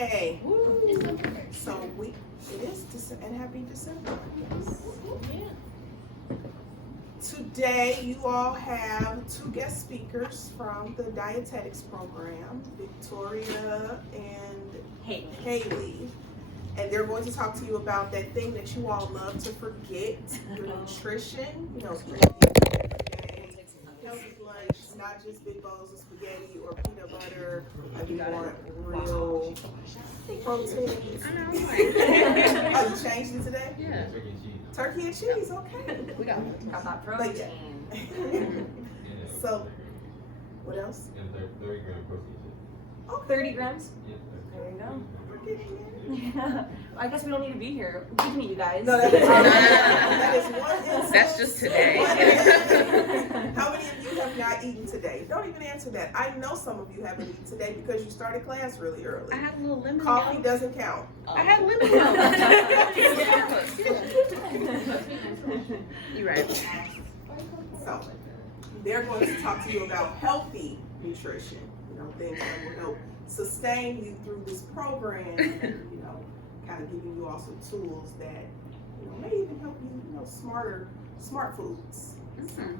Yay! So it is and happy December. Yes. Today you all have two guest speakers from the dietetics program, Victoria and Haley. And they're going to talk to you about that thing that you all love to forget, your nutrition. You know, healthy lunch, not just big bowls of spaghetti or peanut butter. You want real protein. I know. Oh, you changed it today? Yeah. Turkey and cheese, okay. We got about protein. So, what else? 30 gram protein. Okay. 30 grams? Yeah, There you go. We're getting there. Yeah. I guess we don't need to be here. We can eat you guys. No, that is one instance. That's just today. How many of you have not eaten today? Don't even answer that. I know some of you haven't eaten today because you started class really early. I had a little lemon Coffee milk. doesn't count. I had lemon milk. You're right. So, they're going to talk to you about healthy nutrition. You know, things that will help sustain you through this program, and, you know, kind of giving you also tools that, you know, may even help you, you know, smart foods. Mm-hmm.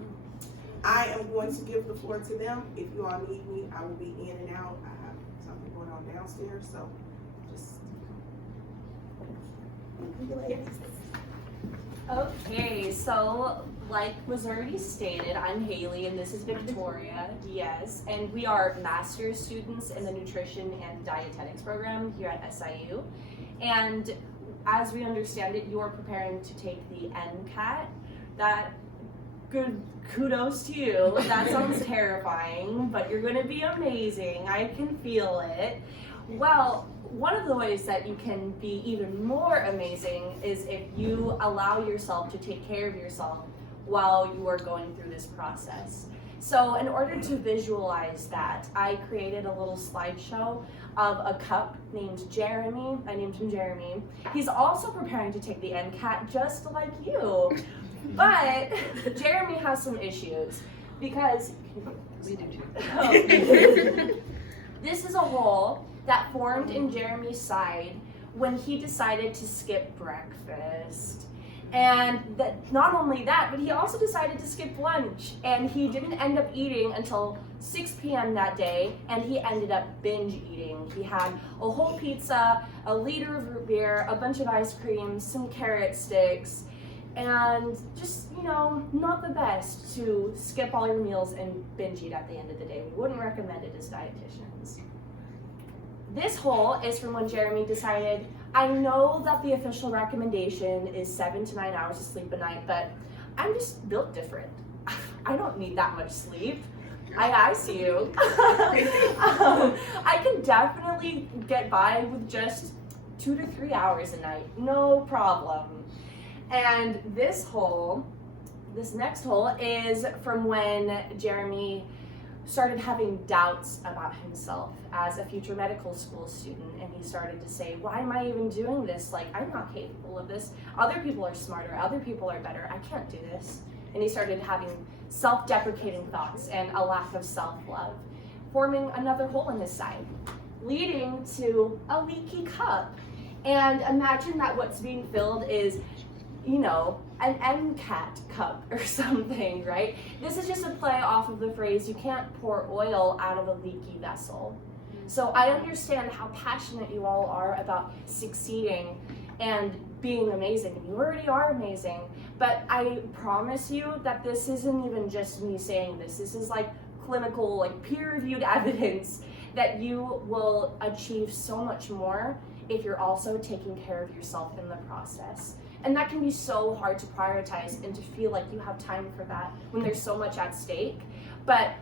I am going to give the floor to them. If you all need me, I will be in and out. I have something going on downstairs, so just. Okay, so like was already stated, I'm Haley and this is Victoria, yes, and we are master's students in the nutrition and dietetics program here at SIU. And as we understand it, you're preparing to take the NCAT. That good kudos to you. That sounds terrifying, but you're gonna be amazing. I can feel it. Well, one of the ways that you can be even more amazing is if you allow yourself to take care of yourself while you are going through this process. So in order to visualize that, I created a little slideshow of a cup named Jeremy. I named him Jeremy. He's also preparing to take the NCAT just like you. But Jeremy has some issues because We do too. this is a hole that formed in Jeremy's side when he decided to skip breakfast. And that, not only that, but he also decided to skip lunch. And he didn't end up eating until 6 p.m. that day, and he ended up binge eating. He had a whole pizza, a liter of root beer, a bunch of ice cream, some carrot sticks, and just, you know, not the best to skip all your meals and binge eat at the end of the day. We wouldn't recommend it as dietitians. This hole is from when Jeremy decided, I know that the official recommendation is 7 to 9 hours of sleep a night, but I'm just built different. I don't need that much sleep. I see you. I can definitely get by with just 2 to 3 hours a night, no problem. And this next hole is from when Jeremy started having doubts about himself as a future medical school student, and he started to say, why am I even doing this? Like, I'm not capable of this. Other people are smarter, other people are better, I can't do this. And he started having self-deprecating thoughts and a lack of self-love, forming another hole in his side, leading to a leaky cup. And imagine that what's being filled is, you know, an MCAT cup or something, right? This is just a play off of the phrase, you can't pour oil out of a leaky vessel. So I understand how passionate you all are about succeeding and being amazing, and you already are amazing, but I promise you that this isn't even just me saying this. This is like clinical, like peer-reviewed evidence that you will achieve so much more if you're also taking care of yourself in the process. And that can be so hard to prioritize and to feel like you have time for that when there's so much at stake. But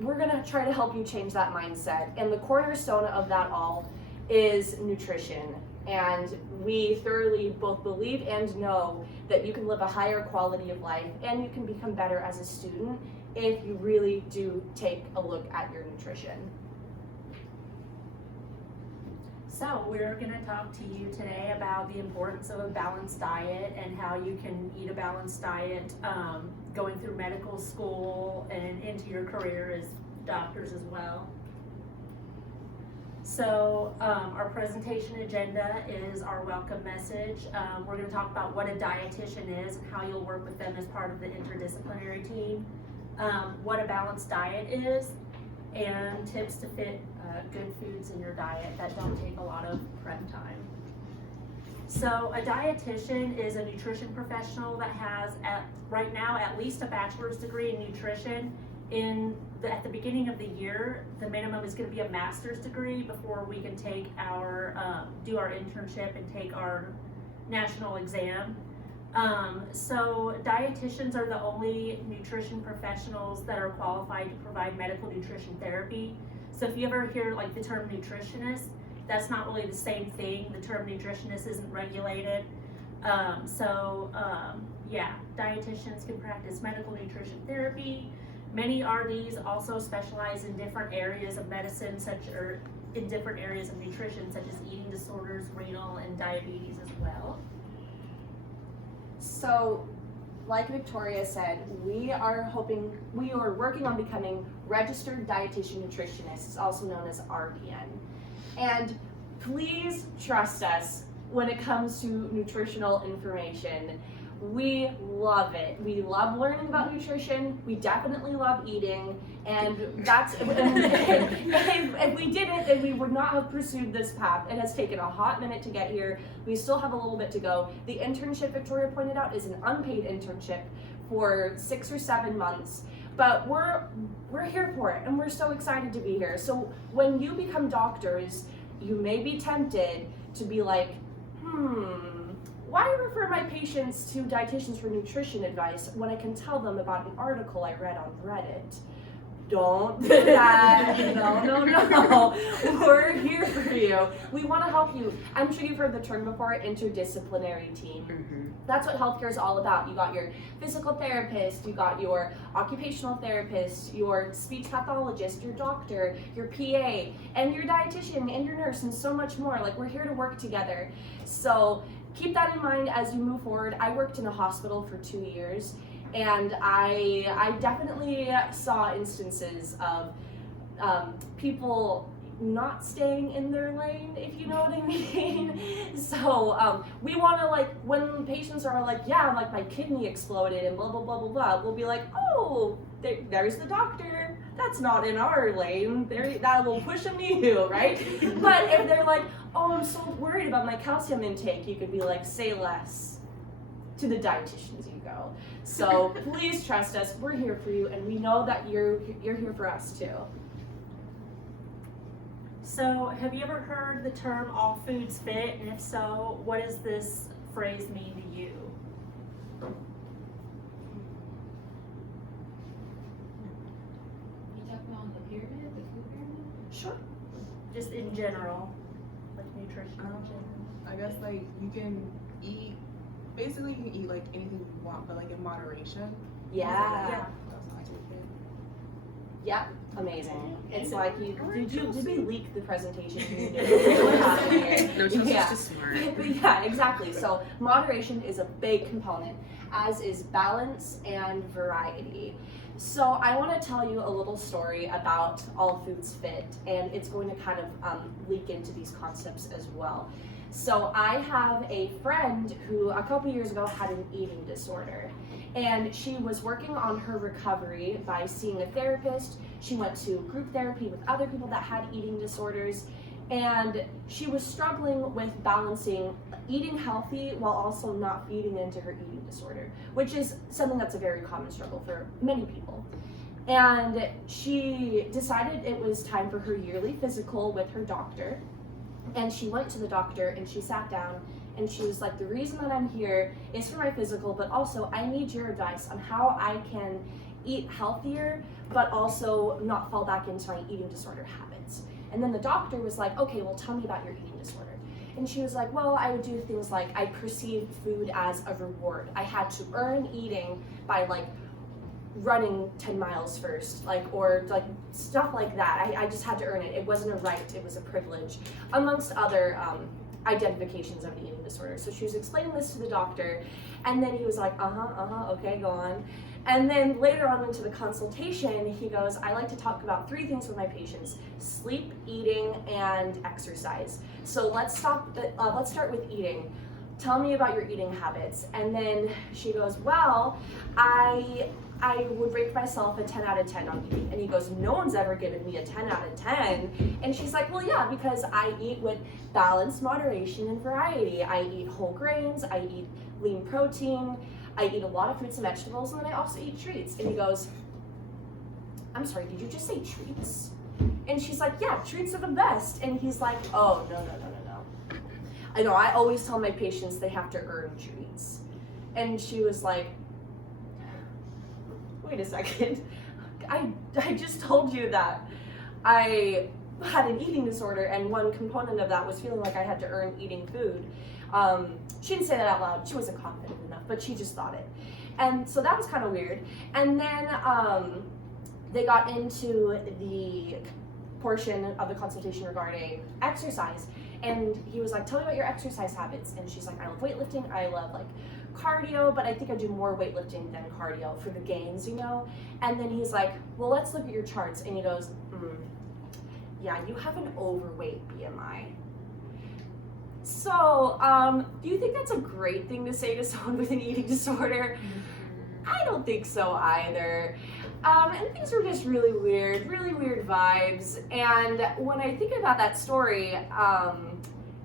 we're gonna try to help you change that mindset. And the cornerstone of that all is nutrition. And we thoroughly both believe and know that you can live a higher quality of life and you can become better as a student if you really do take a look at your nutrition. So we're going to talk to you today about the importance of a balanced diet and how you can eat a balanced diet going through medical school and into your career as doctors as well. So our presentation agenda is our welcome message. We're going to talk about what a dietitian is and how you'll work with them as part of the interdisciplinary team, what a balanced diet is, and tips to fit good foods in your diet that don't take a lot of prep time. So a dietitian is a nutrition professional that has right now at least a bachelor's degree in nutrition. At the beginning of the year, the minimum is going to be a master's degree before we can take our do our internship and take our national exam. So dietitians are the only nutrition professionals that are qualified to provide medical nutrition therapy. So if you ever hear like the term nutritionist, that's not really the same thing. The term nutritionist isn't regulated. Yeah, dietitians can practice medical nutrition therapy. Many RDs also specialize in different areas of medicine, in different areas of nutrition, such as eating disorders, renal, and diabetes as well. So, like Victoria said, we are working on becoming registered dietitian nutritionists, also known as RDN. And please trust us when it comes to nutritional information. We love it. We love learning about nutrition. We definitely love eating. And that's, if we didn't, then we would not have pursued this path. It has taken a hot minute to get here. We still have a little bit to go. The internship Victoria pointed out is an unpaid internship for 6 or 7 months. But we're here for it, and we're so excited to be here. So when you become doctors, you may be tempted to be like, why refer my patients to dietitians for nutrition advice when I can tell them about an article I read on Reddit? Don't do that. No. We're here for you. We want to help you. I'm sure you've heard the term before, interdisciplinary team. That's what healthcare is all about. You got your physical therapist, you got your occupational therapist, your speech pathologist, your doctor, your PA, and your dietitian, and your nurse, and so much more. Like, we're here to work together. So keep that in mind as you move forward. I worked in a hospital for 2 years, and I definitely saw instances of people not staying in their lane, if you know what I mean. So we want to, like, when patients are like, yeah, like my kidney exploded and blah, blah, blah, blah, blah, we'll be like, oh, there's the doctor. That's not in our lane. That will push them to you, right? But if they're like, oh, I'm so worried about my calcium intake, you could be like, say less. To the dietitians you go. So please trust us. We're here for you, and we know that you're here for us too. So have you ever heard the term all foods fit? And if so, what does this phrase mean to you? You talk about the pyramid, the food pyramid? Sure. Just in general, like nutrition in general. I guess like you can eat, basically you can eat like anything you want, but like in moderation. Yeah. Yeah. That's how I take it. Yeah. Amazing. It's like did we leak the presentation? You knew what happened here? No, Chelsea's Yeah. just smart. Yeah, exactly. So moderation is a big component, as is balance and variety. So I want to tell you a little story about All Foods Fit, and it's going to kind of leak into these concepts as well. So I have a friend who a couple years ago had an eating disorder, and she was working on her recovery by seeing a therapist. She went to group therapy with other people that had eating disorders, and she was struggling with balancing eating healthy while also not feeding into her eating disorder, which is something that's a very common struggle for many people. And she decided it was time for her yearly physical with her doctor. And she went to the doctor and she sat down and she was like, the reason that I'm here is for my physical, but also I need your advice on how I can eat healthier, but also not fall back into my eating disorder habits. And then the doctor was like, okay, well, tell me about your eating disorder. And she was like, well, I would do things like I perceived food as a reward. I had to earn eating by like running 10 miles first, or stuff like that. I just had to earn it. It wasn't a right, it was a privilege, amongst other identifications of an eating disorder. So she was explaining this to the doctor, and then he was like, okay, go on. And then later on into the consultation, he goes, I like to talk about 3 things with my patients: sleep, eating, and exercise. So let's start with eating. Tell me about your eating habits. And then she goes, well, I would rate myself a 10 out of 10 on eating. And he goes, no one's ever given me a 10 out of 10. And she's like, well, yeah, because I eat with balance, moderation, and variety. I eat whole grains, I eat lean protein, I eat a lot of fruits and vegetables, and then I also eat treats. And he goes, I'm sorry, did you just say treats? And she's like, yeah, treats are the best. And he's like, oh, no. I know, I always tell my patients they have to earn treats. And she was like, wait a second, I just told you that I had an eating disorder, and one component of that was feeling like I had to earn eating food. She didn't say that out loud, she wasn't confident enough, but she just thought it. And so that was kind of weird. And then they got into the portion of the consultation regarding exercise. And he was like, tell me about your exercise habits. And she's like, I love weightlifting, I love like cardio, but I think I do more weightlifting than cardio for the gains, you know? And then he's like, well, let's look at your charts. And he goes, yeah, you have an overweight BMI. So, do you think that's a great thing to say to someone with an eating disorder? I don't think so either. And things were just really weird vibes. And when I think about that story,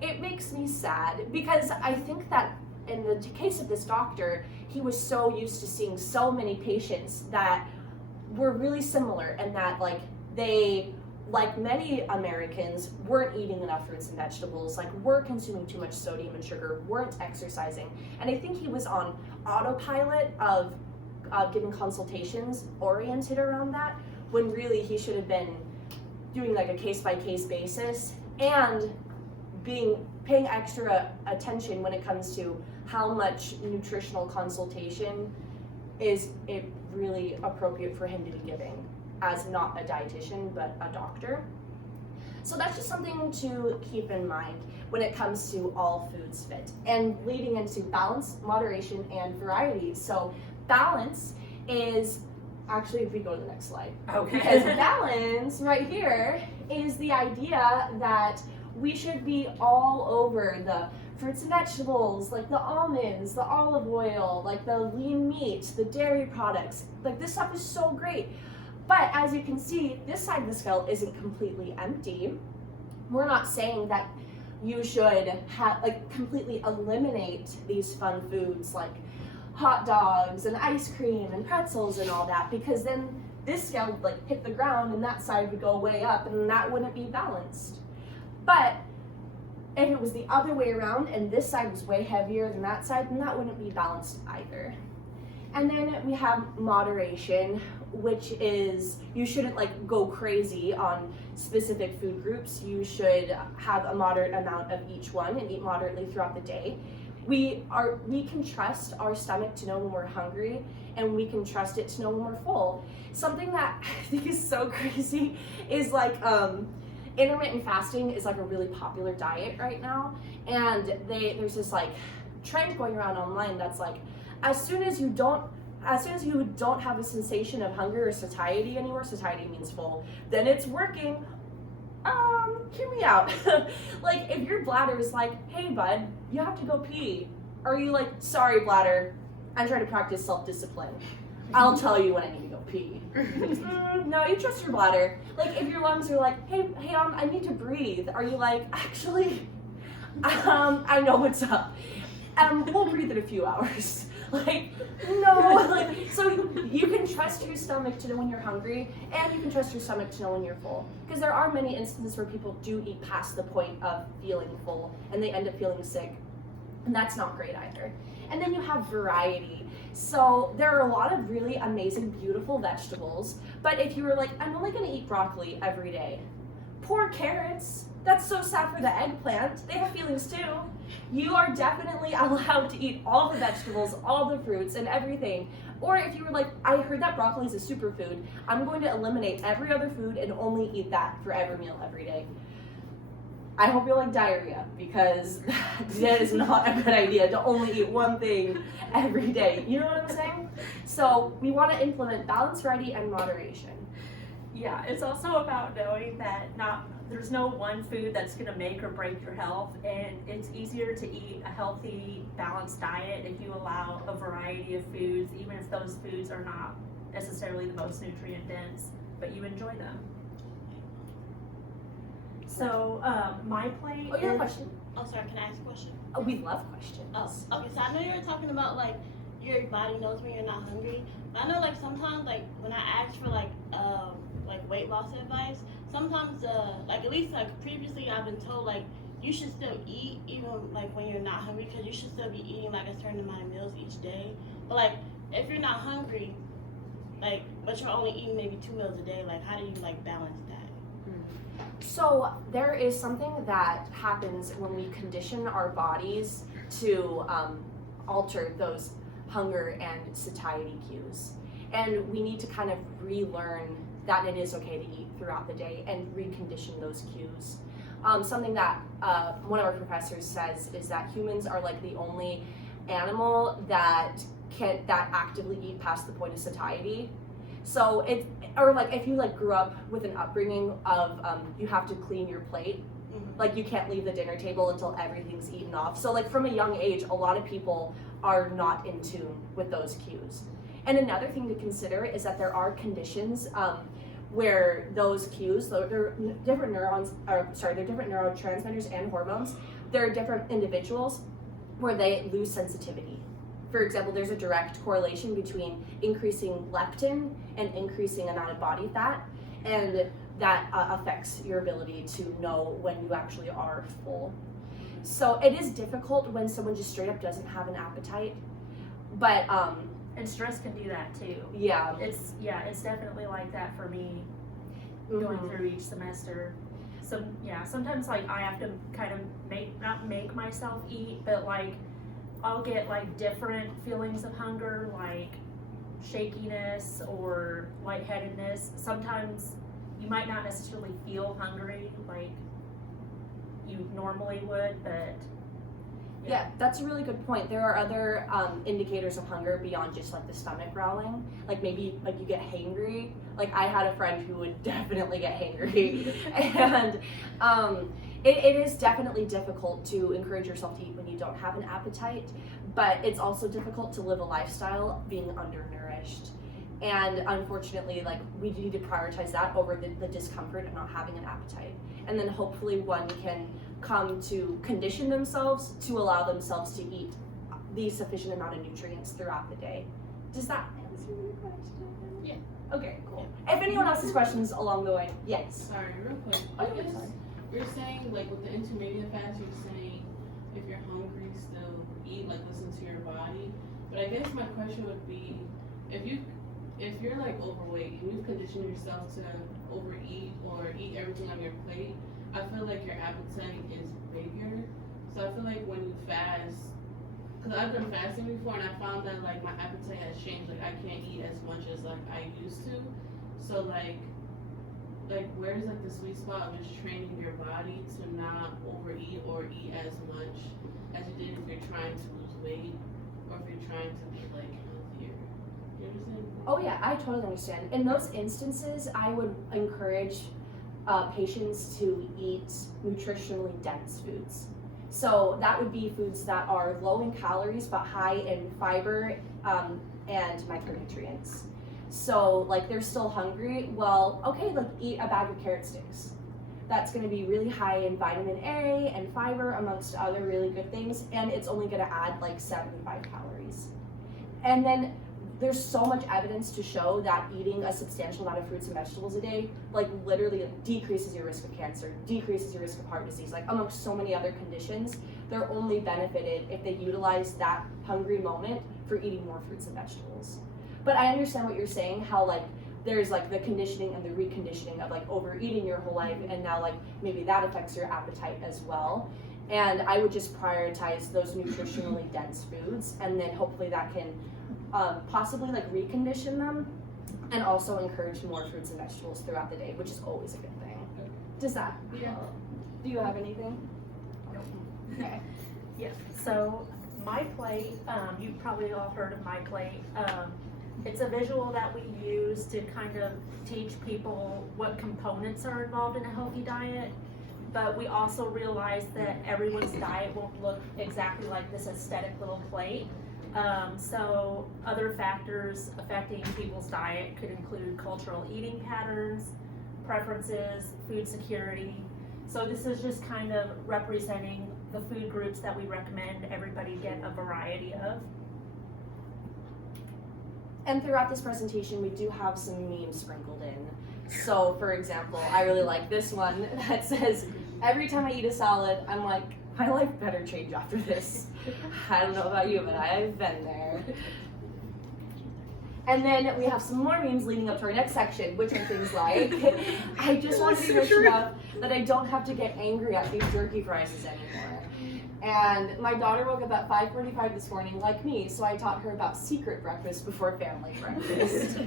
it makes me sad, because I think that in the case of this doctor, he was so used to seeing so many patients that were really similar, and that like they, like many Americans, weren't eating enough fruits and vegetables, like were consuming too much sodium and sugar, weren't exercising. And I think he was on autopilot of giving consultations oriented around that, when really he should have been doing like a case-by-case basis and paying extra attention when it comes to how much nutritional consultation is it really appropriate for him to be giving, as not a dietitian but a doctor. So that's just something to keep in mind when it comes to all foods fit, and leading into balance, moderation, and variety. So balance is, actually, if we go to the next slide, because balance right here is the idea that we should be all over the fruits and vegetables, like the almonds, the olive oil, like the lean meat, the dairy products. Like this stuff is so great. But as you can see, this side of the scale isn't completely empty. We're not saying that you should completely eliminate these fun foods like hot dogs and ice cream and pretzels and all that, because then this scale would like hit the ground and that side would go way up, and that wouldn't be balanced. But if it was the other way around and this side was way heavier than that side, then that wouldn't be balanced either. And then we have moderation, which is you shouldn't like go crazy on specific food groups. You should have a moderate amount of each one and eat moderately throughout the day. We can trust our stomach to know when we're hungry, and we can trust it to know when we're full. Something that I think is so crazy is like intermittent fasting is like a really popular diet right now, and there's this like trend going around online that's like, as soon as you don't have a sensation of hunger or satiety anymore, satiety means full, then it's working. Hear me out. Like if your bladder is like, hey bud, you have to go pee, are you like, sorry bladder, I'm trying to practice self-discipline, I'll tell you when I need to go pee. No, you trust your bladder. Like if your lungs are like, hey, I need to breathe, are you like, actually, I know what's up, we'll breathe in a few hours. Like, no, like, so you can trust your stomach to know when you're hungry, and you can trust your stomach to know when you're full. Because there are many instances where people do eat past the point of feeling full, and they end up feeling sick, and that's not great either. And then you have variety. So there are a lot of really amazing, beautiful vegetables, but if you were like, I'm only gonna eat broccoli every day, poor carrots, that's so sad for the eggplant, they have feelings too. You are definitely allowed to eat all the vegetables, all the fruits, and everything. Or if you were like, I heard that broccoli is a superfood, I'm going to eliminate every other food and only eat that for every meal every day. I hope you like diarrhea, because that is not a good idea to only eat one thing every day. You know what I'm saying? So we want to implement balance, variety, and moderation. Yeah, it's also about knowing that there's no one food that's gonna make or break your health, and it's easier to eat a healthy, balanced diet if you allow a variety of foods, even if those foods are not necessarily the most nutrient dense, but you enjoy them. So, my plate Oh, you have a is, question? Oh, sorry, can I ask a question? Oh, we love questions. Oh, okay, so I know you were talking about, like, your body knows when you're not hungry, but I know, like, sometimes, like, when I ask for, like, weight loss advice, sometimes, like, at least, like, previously I've been told, like, you should still eat, even, like, when you're not hungry, because you should still be eating, like, a certain amount of meals each day. But, like, if you're not hungry, like, but you're only eating maybe 2 meals a day, like, how do you, like, balance that? So there is something that happens when we condition our bodies to alter those hunger and satiety cues. And we need to kind of relearn that it is okay to eat throughout the day and recondition those cues. Something that one of our professors says is that humans are like the only animal that actively eat past the point of satiety. So if you like grew up with an upbringing of you have to clean your plate, like you can't leave the dinner table until everything's eaten off. So like from a young age, a lot of people are not in tune with those cues. And another thing to consider is that there are conditions where those cues, they're different they're different neurotransmitters and hormones. There are different individuals where they lose sensitivity. For example, there's a direct correlation between increasing leptin and increasing amount of body fat, and that affects your ability to know when you actually are full. So it is difficult when someone just straight up doesn't have an appetite, but and stress can do that too. yeah. It's definitely like that for me going through each semester. So yeah, sometimes like I have to kind of not make myself eat, but like I'll get like different feelings of hunger, like shakiness or lightheadedness. Sometimes you might not necessarily feel hungry like you normally would, but Yeah, that's a really good point. There are other indicators of hunger beyond just like the stomach growling. Like maybe like you get hangry. Like I had a friend who would definitely get hangry, and it is definitely difficult to encourage yourself to eat when you don't have an appetite. But it's also difficult to live a lifestyle being undernourished. And unfortunately, like we need to prioritize that over the discomfort of not having an appetite. And then hopefully one can come to condition themselves to allow themselves to eat the sufficient amount of nutrients throughout the day. Does that answer your question? Yeah. Okay, cool. If anyone else has questions along the way, yes. Sorry, real quick. Oh, I you're guess fine. you're saying like with the intermediate fast, you're saying if you're hungry, still eat, like listen to your body. But I guess my question would be, if you're like overweight and you've conditioned yourself to overeat or eat everything on your plate, I feel like your appetite is bigger. So I feel like when you fast, because I've been fasting before and I found that like my appetite has changed. Like I can't eat as much as like I used to. So like where's like the sweet spot of just training your body to not overeat or eat as much as you did if you're trying to lose weight or if you're trying to be like healthier? You understand? Oh yeah, I totally understand. In those instances, I would encourage patients to eat nutritionally dense foods. So that would be foods that are low in calories but high in fiber and micronutrients. So like they're still hungry, well, okay, like eat a bag of carrot sticks. That's gonna be really high in vitamin A and fiber amongst other really good things, and it's only gonna add like 75 calories. And then there's so much evidence to show that eating a substantial amount of fruits and vegetables a day, like literally decreases your risk of cancer, decreases your risk of heart disease, like amongst so many other conditions. They're only benefited if they utilize that hungry moment for eating more fruits and vegetables. But I understand what you're saying, how like there's like the conditioning and the reconditioning of like overeating your whole life, and now like maybe that affects your appetite as well. And I would just prioritize those nutritionally dense foods, and then hopefully that can possibly like recondition them and also encourage more fruits and vegetables throughout the day, which is always a good thing. Does that Yeah. Do you have anything? Okay. Yeah, so My Plate, you've probably all heard of My Plate. It's a visual that we use to kind of teach people what components are involved in a healthy diet. But we also realize that everyone's diet won't look exactly like this aesthetic little plate. So other factors affecting people's diet could include cultural eating patterns, preferences, food security. So this is just kind of representing the food groups that we recommend everybody get a variety of. And throughout this presentation, we do have some memes sprinkled in. So, for example, I really like this one that says, every time I eat a salad, I'm like, my life better change after this. I don't know about you, but I've been there. And then we have some more memes leading up to our next section, which are things like, I just want to be rich enough that I don't have to get angry at beef jerky prices anymore. And my daughter woke up at 5:45 this morning like me, so I taught her about secret breakfast before family breakfast.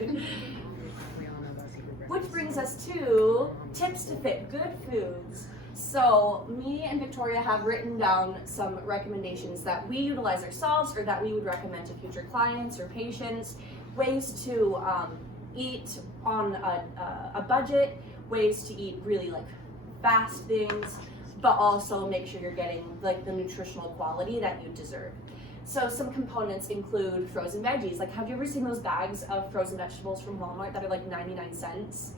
Which brings us to tips to fit good foods. So me and Victoria have written down some recommendations that we utilize ourselves or that we would recommend to future clients or patients, ways to eat on a budget, ways to eat really like fast things, but also make sure you're getting like the nutritional quality that you deserve. So some components include frozen veggies. Like, have you ever seen those bags of frozen vegetables from Walmart that are like 99 cents?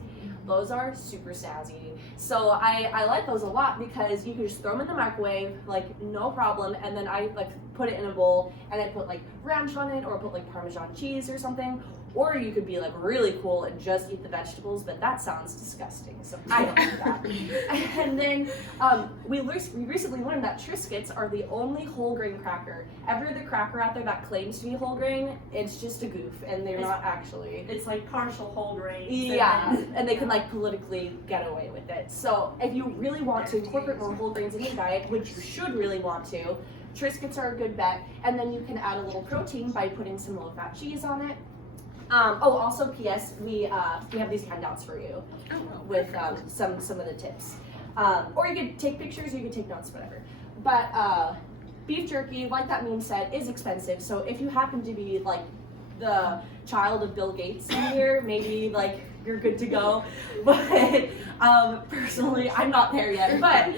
Those are super snazzy. So I like those a lot because you can just throw them in the microwave, like no problem, and then I like put it in a bowl and I put like ranch on it or put like Parmesan cheese or something. Or you could be like really cool and just eat the vegetables, but that sounds disgusting, so I don't do that. And then we recently learned that Triscuits are the only whole grain cracker. Every other cracker out there that claims to be whole grain, it's just a goof, and they're not actually. It's like partial whole grains. Yeah, and they can like politically get away with it. So if you really want to incorporate more whole grains in your diet, which you should really want to, Triscuits are a good bet. And then you can add a little protein by putting some low-fat cheese on it. Also, P.S. We have these handouts for you with some of the tips. Or you could take pictures, or you could take notes, whatever. But beef jerky, like that meme said, is expensive. So if you happen to be like the child of Bill Gates here, maybe like you're good to go. But personally, I'm not there yet. But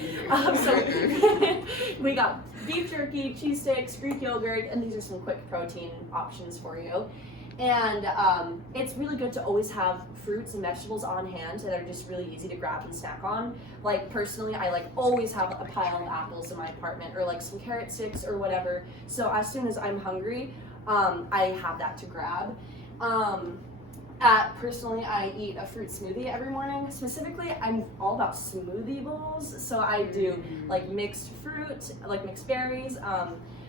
so we got beef jerky, cheese sticks, Greek yogurt, and these are some quick protein options for you. And it's really good to always have fruits and vegetables on hand that are just really easy to grab and snack on. Like personally, I like always have a pile of apples in my apartment or like some carrot sticks or whatever. So as soon as I'm hungry, I have that to grab. Personally, I eat a fruit smoothie every morning. Specifically, I'm all about smoothie bowls. So I do like mixed fruit, like mixed berries,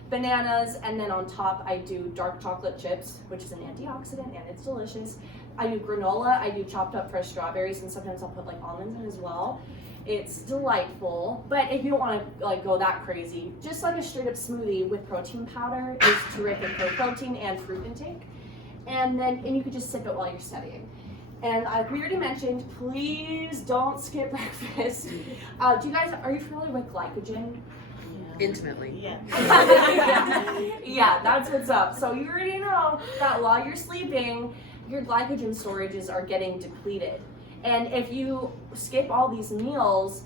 bananas, and then on top I do dark chocolate chips, which is an antioxidant and it's delicious. I do granola, I do chopped up fresh strawberries, and sometimes I'll put like almonds in as well. It's delightful, but if you don't want to like go that crazy, just like a straight up smoothie with protein powder is terrific for protein and fruit intake. And you could just sip it while you're studying. And we already mentioned, please don't skip breakfast. Are you familiar with glycogen? Intimately. Yeah. Yeah, that's what's up. So you already know that while you're sleeping, your glycogen storages are getting depleted. And if you skip all these meals,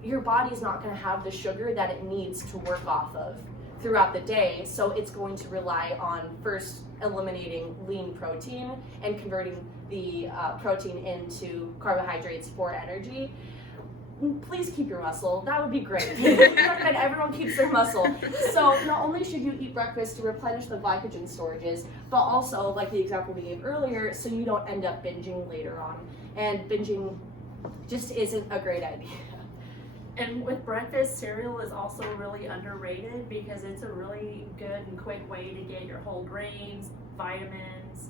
your body's not going to have the sugar that it needs to work off of throughout the day. So it's going to rely on first eliminating lean protein and converting the protein into carbohydrates for energy. Please keep your muscle. That would be great. And everyone keeps their muscle. So not only should you eat breakfast to replenish the glycogen storages, but also, like the example we gave earlier, so you don't end up binging later on. And binging just isn't a great idea. And with breakfast, cereal is also really underrated because it's a really good and quick way to get your whole grains, vitamins,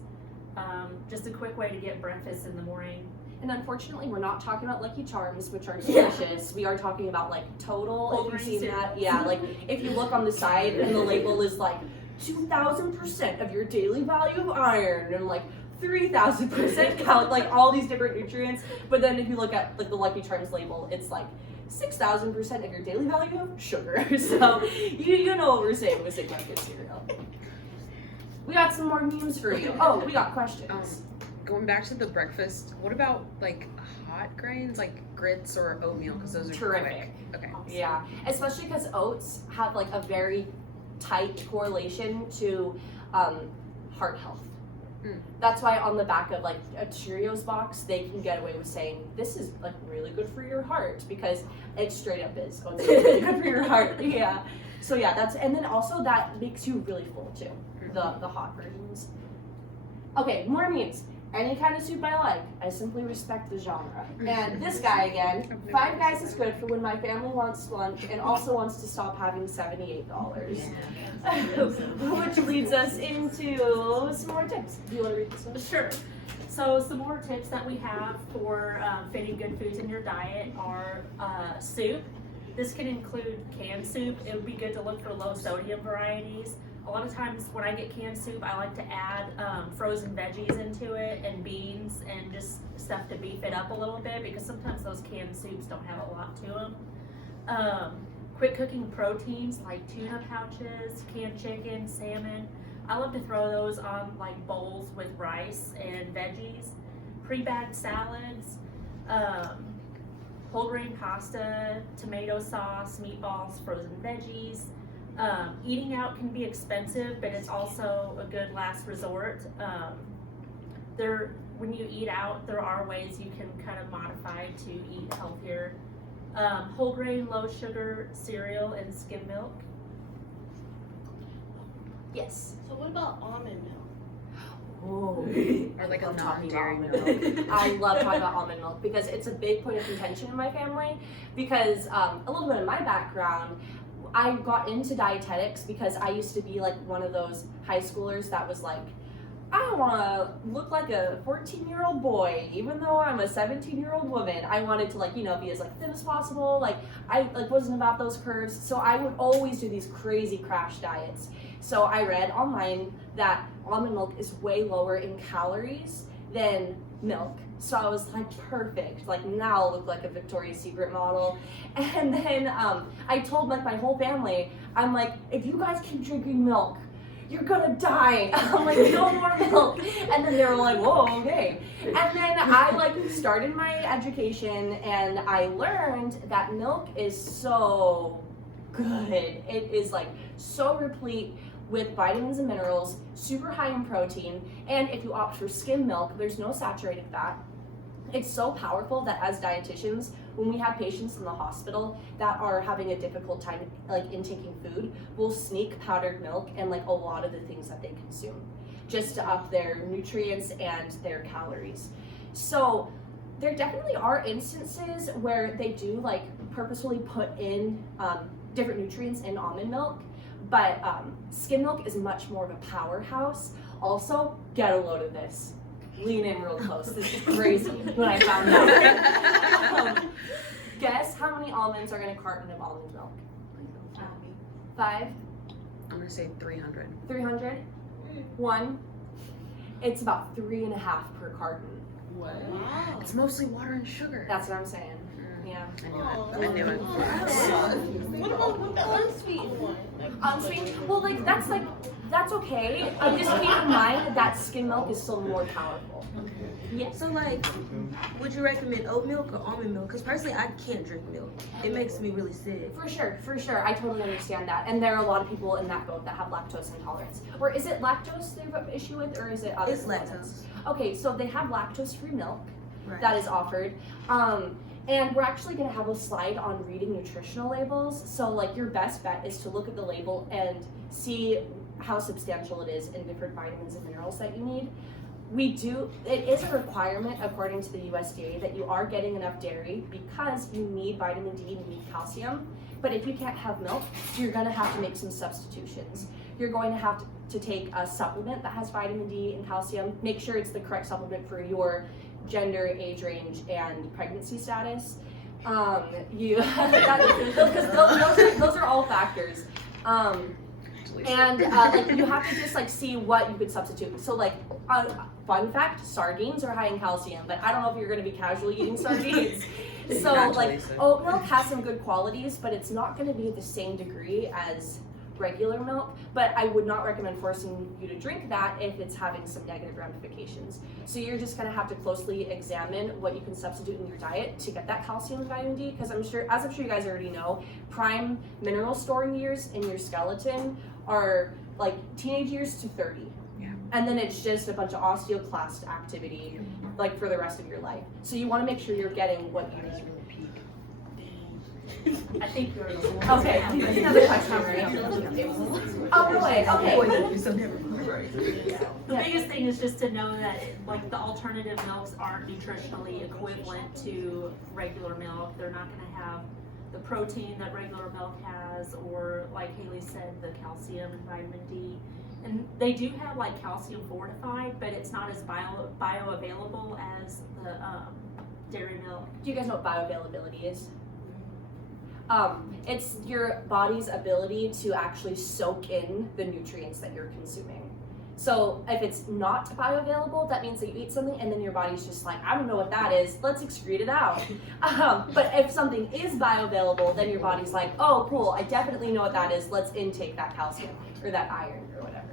just a quick way to get breakfast in the morning. And unfortunately, we're not talking about Lucky Charms, which are delicious. We are talking about like Total, Whole if you've grain seen cereal. that. Yeah, like if you look on the side and the label is like 2,000% of your daily value of iron and like 3,000% like all these different nutrients. But then if you look at like the Lucky Charms label, it's like 6,000% of your daily value of sugar. So you know what we're saying with Sigma Kid cereal. We got some more memes for you. Oh, we got questions. Going back to the breakfast, what about like hot grains like grits or oatmeal? Because those are Terrific. quick. Okay. Yeah, especially because oats have like a very tight correlation to heart health. That's why on the back of like a Cheerios box, they can get away with saying this is like really good for your heart because it straight up is. Oh, it's really good for your heart. Yeah. So yeah, that's, and then also that makes you really full too. The hot versions. Okay, more memes. Any kind of soup I like. I simply respect the genre. And this guy again, Five Guys is good for when my family wants lunch and also wants to stop having $78. Which leads us into some more tips. Do you want to read this one? Sure. So some more tips that we have for fitting good foods in your diet are soup. This can include canned soup. It would be good to look for low sodium varieties. A lot of times when I get canned soup, I like to add frozen veggies into it and beans and just stuff to beef it up a little bit because sometimes those canned soups don't have a lot to them. Quick cooking proteins like tuna pouches, canned chicken, salmon. I love to throw those on like bowls with rice and veggies. Pre-bagged salads, whole grain pasta, tomato sauce, meatballs, frozen veggies. Eating out can be expensive, but it's also a good last resort. When you eat out, there are ways you can kind of modify to eat healthier. Whole grain, low sugar cereal and skim milk. Yes. So what about almond milk? Oh, Or like a love talking non-dairy about almond milk. I love talking about almond milk because it's a big point of contention in my family. Because a little bit of my background, I got into dietetics because I used to be like one of those high schoolers that was like, I want to look like a 14-year-old boy, even though I'm a 17-year-old woman. I wanted to be as thin as possible. I wasn't about those curves. So I would always do these crazy crash diets. So I read online that almond milk is way lower in calories than milk. So I was like, perfect. Now I'll look like a Victoria's Secret model. And then I told my whole family, I'm like, if you guys keep drinking milk, you're gonna die. I'm like, no more milk. And then they were like, whoa, okay. And then I started my education and I learned that milk is so good. It is so replete with vitamins and minerals, super high in protein, and if you opt for skim milk, there's no saturated fat. It's so powerful that as dietitians, when we have patients in the hospital that are having a difficult time intaking food, we'll sneak powdered milk and a lot of the things that they consume just to up their nutrients and their calories. So there definitely are instances where they do purposefully put in different nutrients in almond milk, but skim milk is much more of a powerhouse. Also, get a load of this. Lean in real close. This is crazy when I found out. Guess how many almonds are in a carton of almond milk? 5? I'm gonna say 300. 300? 1? It's about 3.5 per carton. What? Wow. It's mostly water and sugar. That's what I'm saying. Yeah. I knew it. What about the unsweetened one? Unsweetened? Well, that's okay. Just keep in mind that skim milk is still more powerful. Yeah. So would you recommend oat milk or almond milk? Because personally, I can't drink milk. It makes me really sick. For sure. I totally understand that. And there are a lot of people in that boat that have lactose intolerance. Or is it lactose they have an issue with, or is it other It's components? lactose. Okay, so they have lactose-free milk Right. that is offered. And we're actually going to have a slide on reading nutritional labels. So your best bet is to look at the label and see how substantial it is in different vitamins and minerals that you need. It is a requirement according to the USDA that you are getting enough dairy because you need vitamin D and you need calcium. But if you can't have milk, you're going to have to make some substitutions. You're going to have to take a supplement that has vitamin D and calcium. Make sure it's the correct supplement for your gender, age range, and pregnancy status. Because those are all factors. actually. And like you have to just like see what you could substitute. So like fun fact, sardines are high in calcium, but I don't know if you're gonna be casually eating sardines. So like oat milk has some good qualities, but it's not gonna be the same degree as regular milk. But I would not recommend forcing you to drink that if it's having some negative ramifications. So you're just gonna have to closely examine what you can substitute in your diet to get that calcium and vitamin D, because I'm sure you guys already know, prime mineral storing years in your skeleton are like teenage years to 30. Yeah. And then it's just a bunch of osteoclast activity like for the rest of your life. So you want to make sure you're getting what you need. I think you're Okay, another question, right? Oh, no way, okay. The biggest thing is just to know that like the alternative milks aren't nutritionally equivalent to regular milk. They're not going to have the protein that regular milk has, or like Haley said, the calcium and vitamin D. And they do have like calcium fortified, but it's not as bioavailable as the dairy milk. Do you guys know what bioavailability is? It's your body's ability to actually soak in the nutrients that you're consuming. So if it's not bioavailable, that means that you eat something and then your body's just like, I don't know what that is, let's excrete it out. But if something is bioavailable, then your body's like, oh cool, I definitely know what that is, let's intake that calcium or that iron or whatever.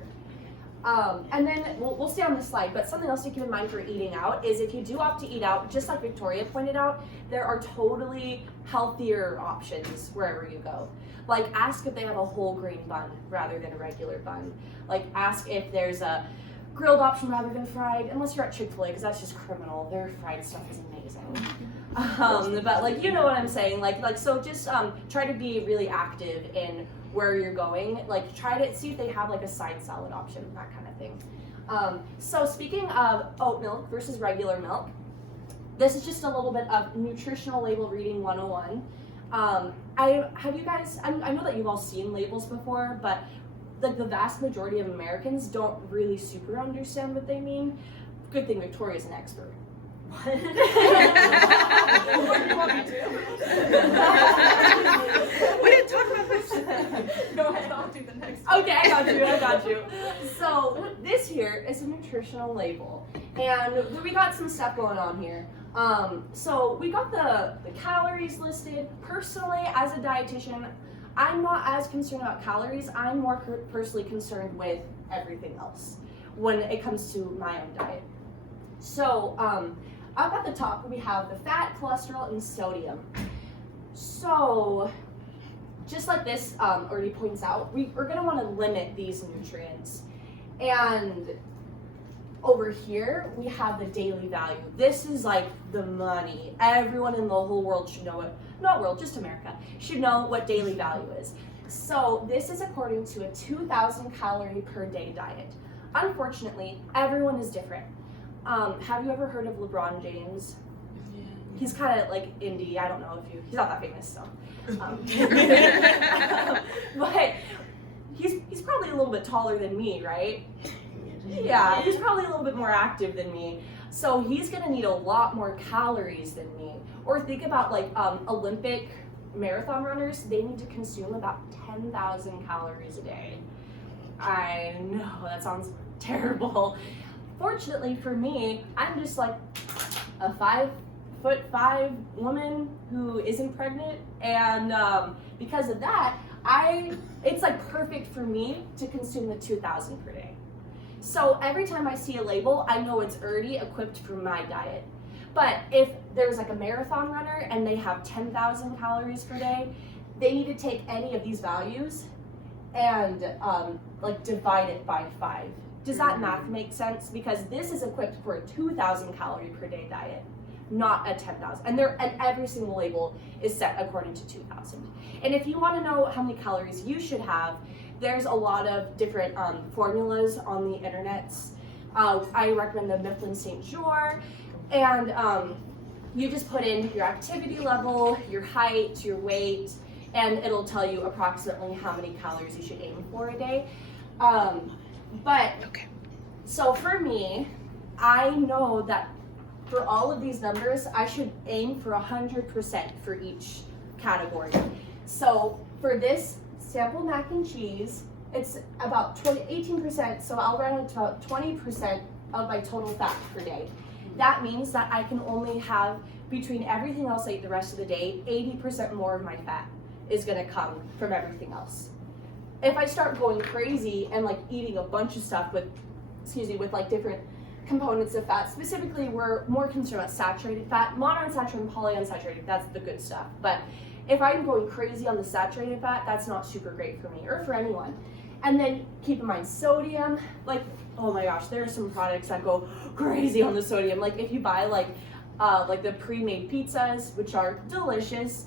And then we'll stay on this slide, but something else to keep in mind for eating out is if you do opt to eat out, just like Victoria pointed out, there are totally healthier options wherever you go. Like ask if they have a whole grain bun rather than a regular bun. Like ask if there's a grilled option rather than fried, unless you're at Chick-fil-A, because that's just criminal. Their fried stuff is amazing. But like, you know what I'm saying? Like so just try to be really active in where you're going. Like try to see if they have like a side salad option, that kind of thing. So speaking of oat milk versus regular milk, this is just a little bit of nutritional label reading 101. I know that you've all seen labels before, but like the vast majority of Americans don't really super understand what they mean. Good thing Victoria's an expert. What do you want me to do? We didn't talk about this. Go ahead, I'll do the next. Okay, I got you. So this here is a nutritional label, and we got some stuff going on here. So we got the calories listed. Personally, as a dietitian, I'm not as concerned about calories. I'm more personally concerned with everything else when it comes to my own diet. So up at the top, we have the fat, cholesterol, and sodium. So just like this already points out, we're gonna wanna limit these nutrients. And over here, we have the daily value. This is like the money. Everyone in the whole world should know it. Not world, just America, should know what daily value is. So this is according to a 2,000 calorie per day diet. Unfortunately, everyone is different. Have you ever heard of LeBron James? Yeah. He's kind of like indie. I don't know if he's not that famous, so. But he's probably a little bit taller than me, right? Yeah, he's probably a little bit more active than me. So he's gonna need a lot more calories than me. Or think about like Olympic marathon runners, they need to consume about 10,000 calories a day. I know, that sounds terrible. Fortunately for me, I'm just like a 5'5" woman who isn't pregnant, and because of that, it's like perfect for me to consume the 2,000 per day. So every time I see a label, I know it's already equipped for my diet. But if there's like a marathon runner and they have 10,000 calories per day, they need to take any of these values and like divide it by 5. Does that math make sense? Because this is equipped for a 2,000 calorie per day diet, not a 10,000. And every single label is set according to 2,000. And if you want to know how many calories you should have, there's a lot of different formulas on the internets. I recommend the Mifflin St. Jean, and you just put in your activity level, your height, your weight, and it'll tell you approximately how many calories you should aim for a day. So for me, I know that for all of these numbers, I should aim for 100% for each category. So for this sample mac and cheese, it's about 18%, so I'll run it to about 20% of my total fat per day. That means that I can only have, between everything else I eat the rest of the day, 80% more of my fat is gonna come from everything else. If I start going crazy and like eating a bunch of stuff with like different components of fat, specifically we're more concerned about saturated fat, monounsaturated and polyunsaturated, that's the good stuff. But if I'm going crazy on the saturated fat, that's not super great for me or for anyone. And then keep in mind sodium, like, oh my gosh, there are some products that go crazy on the sodium. Like if you buy like the pre-made pizzas, which are delicious,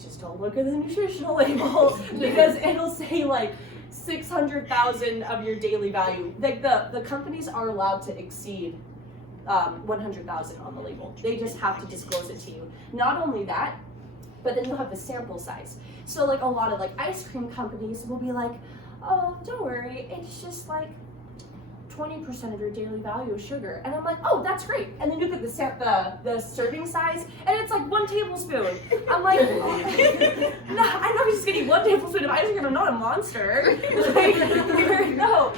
just don't look at the nutritional label because it'll say like 600,000 of your daily value. Like the companies are allowed to exceed 100,000 on the label. They just have to disclose it to you. Not only that, but then you'll have the sample size. So like a lot of like ice cream companies will be like, oh, don't worry, it's just like 20% of your daily value is sugar. And I'm like, oh, that's great. And then you look at the serving size, and it's like 1 tablespoon. I'm like, oh, no, I know I'm just gonna eat 1 tablespoon of ice cream. I'm not a monster. Like, no.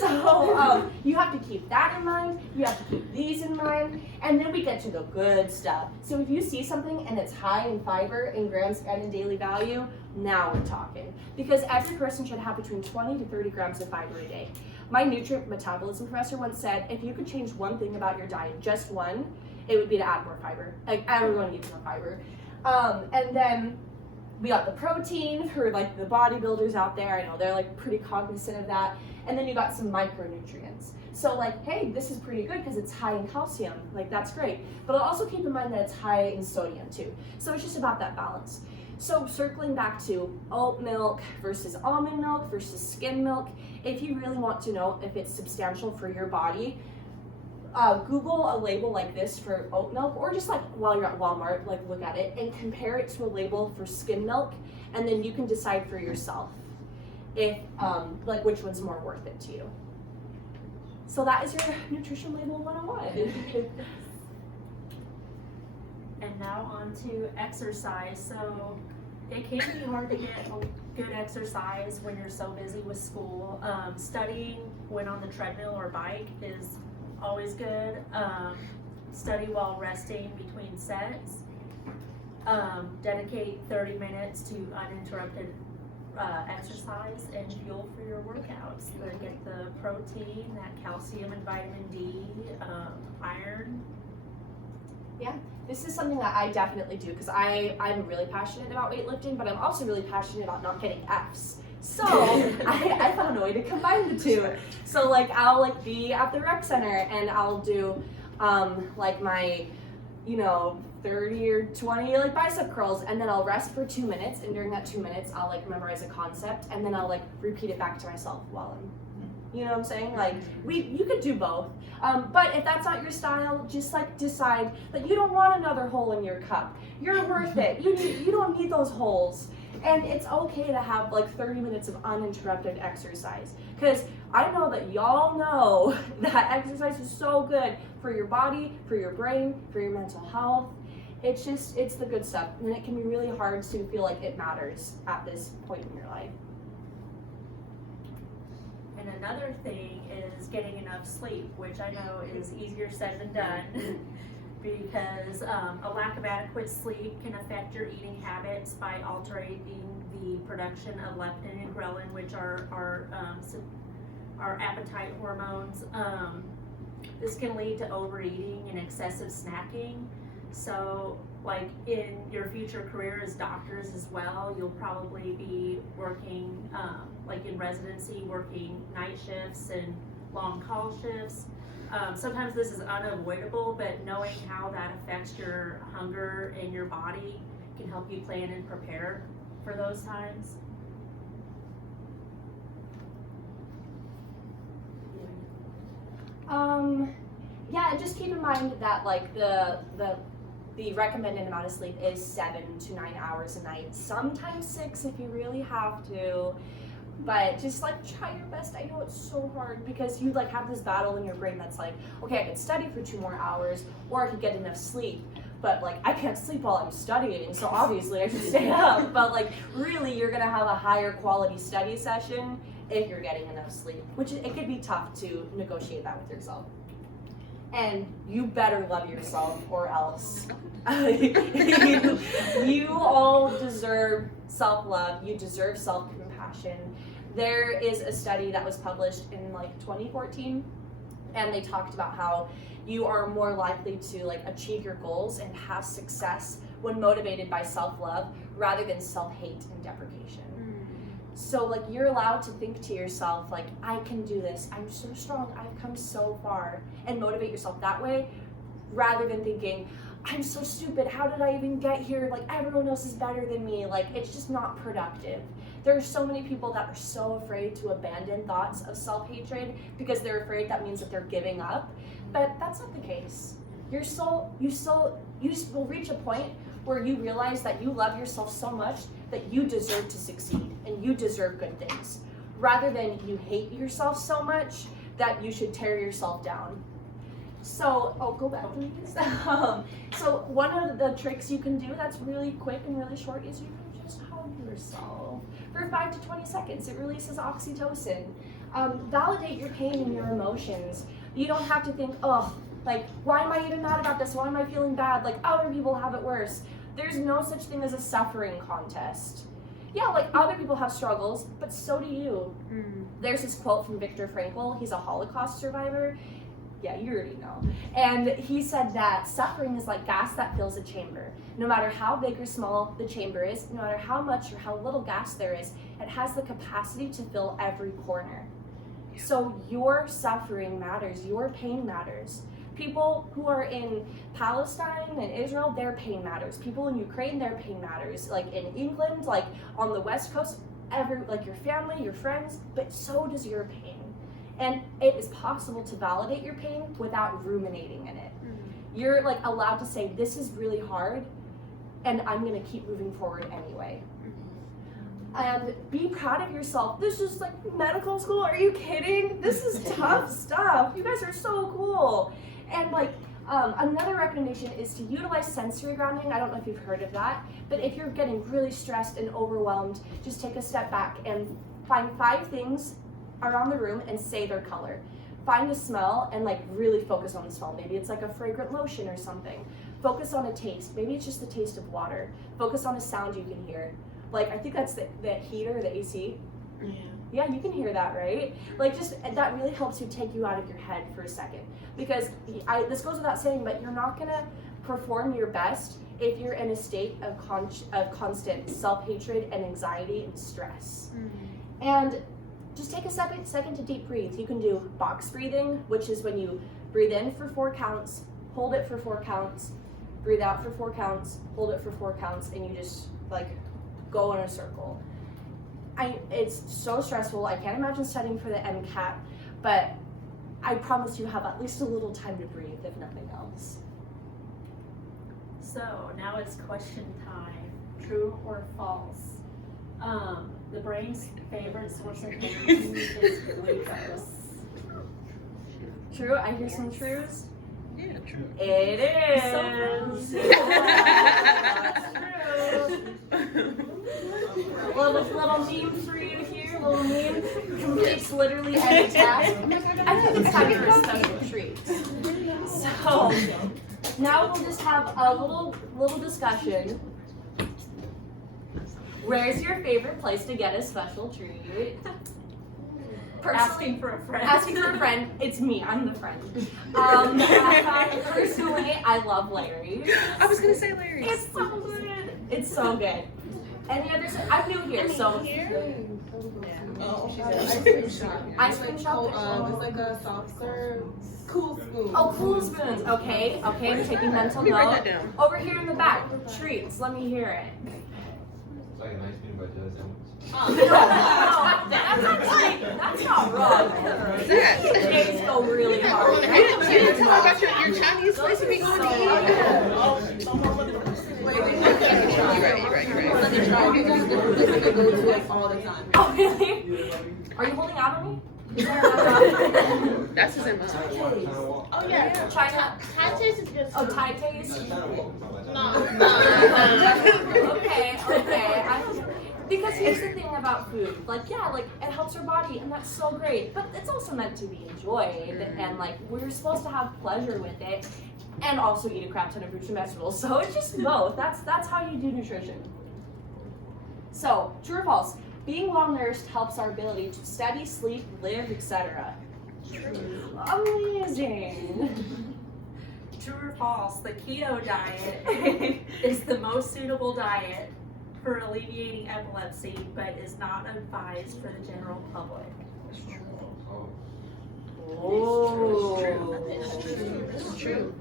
So you have to keep that in mind. You have to keep these in mind. And then we get to the good stuff. So if you see something and it's high in fiber, in grams, and in daily value, now we're talking. Because every person should have between 20 to 30 grams of fiber a day. My nutrient metabolism professor once said, if you could change one thing about your diet, just one, it would be to add more fiber. Like everyone needs more fiber. And then we got the protein for like the bodybuilders out there. I know they're like pretty cognizant of that. And then you got some micronutrients. So like, hey, this is pretty good because it's high in calcium. Like that's great. But I'll also keep in mind that it's high in sodium too. So it's just about that balance. So circling back to oat milk versus almond milk versus skim milk, if you really want to know if it's substantial for your body, Google a label like this for oat milk, or just like while you're at Walmart, like look at it and compare it to a label for skim milk, and then you can decide for yourself if like which one's more worth it to you. So that is your nutrition label 101. And now on to exercise. So it can be hard to get good exercise when you're so busy with school. Studying when on the treadmill or bike is always good. Study while resting between sets. Dedicate 30 minutes to uninterrupted exercise and fuel for your workouts. Get the protein, that calcium and vitamin D, iron. Yeah, this is something that I definitely do because I'm really passionate about weightlifting, but I'm also really passionate about not getting Fs. So I found a way to combine the two. So like I'll like be at the rec center and I'll do like my 30 or 20 like bicep curls, and then I'll rest for 2 minutes, and during that 2 minutes I'll like memorize a concept, and then I'll like repeat it back to myself while I'm, you know what I'm saying? Like you could do both. But if that's not your style, just like decide that you don't want another hole in your cup. You're worth it. You don't need those holes. And it's okay to have like 30 minutes of uninterrupted exercise. Because I know that y'all know that exercise is so good for your body, for your brain, for your mental health. It's the good stuff. And it can be really hard to feel like it matters at this point in your life. And another thing is getting enough sleep, which I know is easier said than done because a lack of adequate sleep can affect your eating habits by altering the production of leptin and ghrelin, which are our appetite hormones. This can lead to overeating and excessive snacking. So like in your future career as doctors as well, you'll probably be working like in residency, working night shifts and long call shifts. Sometimes this is unavoidable, but knowing how that affects your hunger in your body can help you plan and prepare for those times. Yeah, just keep in mind that like the recommended amount of sleep is 7 to 9 hours a night, sometimes 6 if you really have to. But just like try your best. I know it's so hard because you like have this battle in your brain that's like, okay, I could study for 2 more hours, or I could get enough sleep. But like I can't sleep while I'm studying, so obviously I should stay up. But like really, you're gonna have a higher quality study session if you're getting enough sleep, which it could be tough to negotiate that with yourself. And you better love yourself or else. you all deserve self-love, you deserve self-compassion. There is a study that was published in like 2014, and they talked about how you are more likely to like achieve your goals and have success when motivated by self-love rather than self-hate and deprecation. So like you're allowed to think to yourself like, I can do this, I'm so strong, I've come so far, and motivate yourself that way rather than thinking, I'm so stupid, how did I even get here, like everyone else is better than me. Like it's just not productive. There are so many people that are so afraid to abandon thoughts of self-hatred because they're afraid that means that they're giving up, but that's not the case. You will reach a point where you realize that you love yourself so much that you deserve to succeed and you deserve good things, rather than you hate yourself so much that you should tear yourself down. So, go back please. So one of the tricks you can do that's really quick and really short is you can just hug yourself for 5 to 20 seconds. It releases oxytocin. Validate your pain and your emotions. You don't have to think, oh, like, why am I even mad about this? Why am I feeling bad? Like, other people have it worse. There's no such thing as a suffering contest. Yeah, like, other people have struggles, but so do you. There's this quote from Viktor Frankl. He's a Holocaust survivor. Yeah, you already know. And he said that suffering is like gas that fills a chamber. No matter how big or small the chamber is, no matter how much or how little gas there is, it has the capacity to fill every corner. So your suffering matters, your pain matters. People who are in Palestine and Israel, their pain matters. People in Ukraine, their pain matters. Like in England, like on the West Coast, like your family, your friends, but so does your pain. And it is possible to validate your pain without ruminating in it. You're like allowed to say, this is really hard, and I'm gonna keep moving forward anyway. And be proud of yourself. This is like medical school, are you kidding? This is tough stuff. You guys are so cool. And like, another recommendation is to utilize sensory grounding. I don't know if you've heard of that, but if you're getting really stressed and overwhelmed, just take a step back and find 5 things around the room and say their color. Find a smell and like really focus on the smell. Maybe it's like a fragrant lotion or something. Focus on a taste. Maybe it's just the taste of water. Focus on a sound you can hear. Like, I think that's the heater, the AC. Yeah, you can hear that, right? Like, just that really helps you take you out of your head for a second. Because this goes without saying, but you're not gonna perform your best if you're in a state of constant self-hatred and anxiety and stress. And just take a second to deep breathe. You can do box breathing, which is when you breathe in for 4 counts, hold it for 4 counts, breathe out for 4 counts, hold it for 4 counts, and you just like go in a circle. It's so stressful. I can't imagine studying for the MCAT, but I promise you have at least a little time to breathe, if nothing else. So now it's question time. True or false? The brain's favorite source of energy is glucose. True? I hear some trues. Yeah, true. It is. Little meme for you here. Little meme completes literally every task. I think it's time for a special treat. So now we'll just have a little discussion. Where's your favorite place to get a special treat? Asking for a friend. Asking for a friend. It's me. I'm the friend. Personally, I love Larry's. I was gonna say Larry's. It's so good. It's so good. Any others? I'm new here, so. Ice cream shop. It's like a soft serve. Cool spoon. Oh, cool spoons. Okay, I'm taking mental Let me write note. that down. Over here in the back, treats. Let me hear it. It's like an ice cream by Jazz Sandwich. That's not wrong. What's that? The J's go really hard. You didn't tell about your Chinese place to be So going good. You're right. Let me try. You guys go to it all the time. Oh, really? Are you holding out on me? That's his MO. Oh yeah. China. Thai taste is just. Oh, Thai taste? No. Okay. Because here's the thing about food, like yeah, like it helps our body and that's so great, but it's also meant to be enjoyed and like we're supposed to have pleasure with it and also eat a crap ton of fruits and vegetables. So it's just both. That's how you do nutrition. So, true or false? Being well nourished helps our ability to study, sleep, live, etc. Amazing. True or false? The keto diet is the most suitable diet for alleviating epilepsy, but is not advised for the general public. Oh. It's true.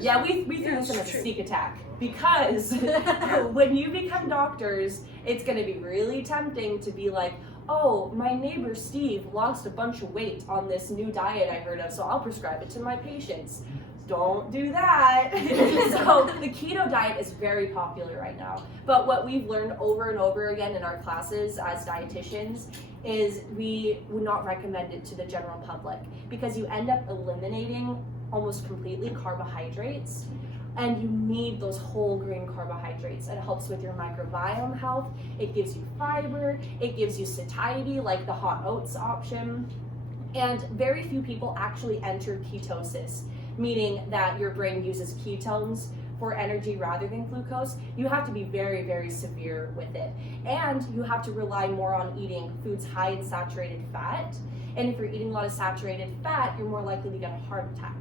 Yeah, we threw this in a sneak attack because when you become doctors, it's going to be really tempting to be like, oh, my neighbor Steve lost a bunch of weight on this new diet I heard of, so I'll prescribe it to my patients. Don't do that. So the keto diet is very popular right now. But what we've learned over and over again in our classes as dietitians is we would not recommend it to the general public because you end up eliminating almost completely carbohydrates. And you need those whole grain carbohydrates. It helps with your microbiome health. It gives you fiber. It gives you satiety, like the hot oats option. And very few people actually enter ketosis, meaning that your brain uses ketones for energy rather than glucose. You have to be very, very severe with it. And you have to rely more on eating foods high in saturated fat. And if you're eating a lot of saturated fat, you're more likely to get a heart attack.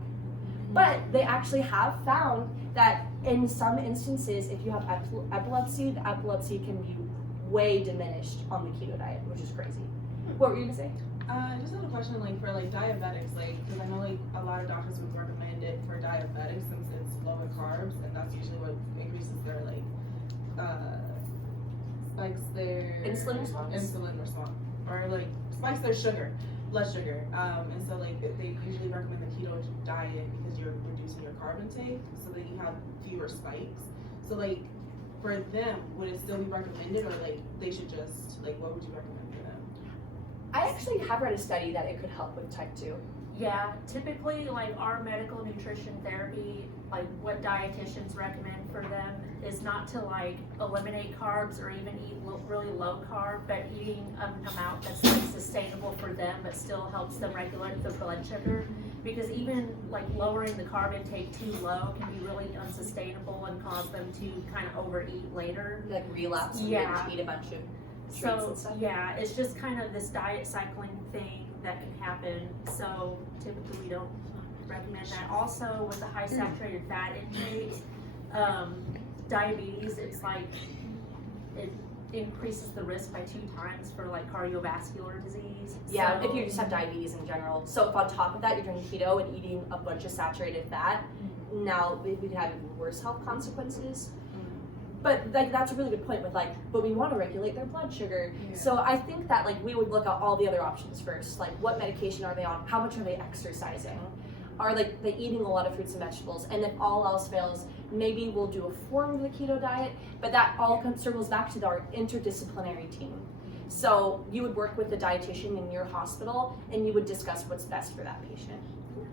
But they actually have found that in some instances, if you have epilepsy, the epilepsy can be way diminished on the keto diet, which is crazy. What were you gonna say? I just had a question, like for like diabetics, like because I know like a lot of doctors would recommend it for diabetics since it's low in carbs, and that's usually what increases their like spikes their Insulin response? or like spikes their blood sugar. And so like they usually recommend the keto diet because you're reducing your carb intake, so that you have fewer spikes. So like for them, would it still be recommended, or like they should just like what would you recommend for them? I actually have read a study that it could help with type 2. Yeah, typically like our medical nutrition therapy, like what dietitians recommend for them is not to like eliminate carbs or even eat really low carb, but eating an amount that's like sustainable for them but still helps them regulate their blood sugar, because even like lowering the carb intake too low can be really unsustainable and cause them to kind of overeat later. Like relapse and Yeah. eat a bunch of treats So and stuff. yeah, it's just kind of this diet cycling thing that can happen. So typically we don't recommend that. Also with the high saturated fat intake, diabetes, it's like it increases the risk by 2 times for like cardiovascular disease. Yeah, So- if you just have diabetes in general. So if on top of that you're doing keto and eating a bunch of saturated fat, now we could have even worse health consequences. But like that's a really good point with like, but we want to regulate their blood sugar. Yeah. So I think that like we would look at all the other options first. Like what medication are they on? How much are they exercising? Are like they eating a lot of fruits and vegetables? And if all else fails, maybe we'll do a form of the keto diet. But that all circles back to our interdisciplinary team. So you would work with the dietitian in your hospital and you would discuss what's best for that patient.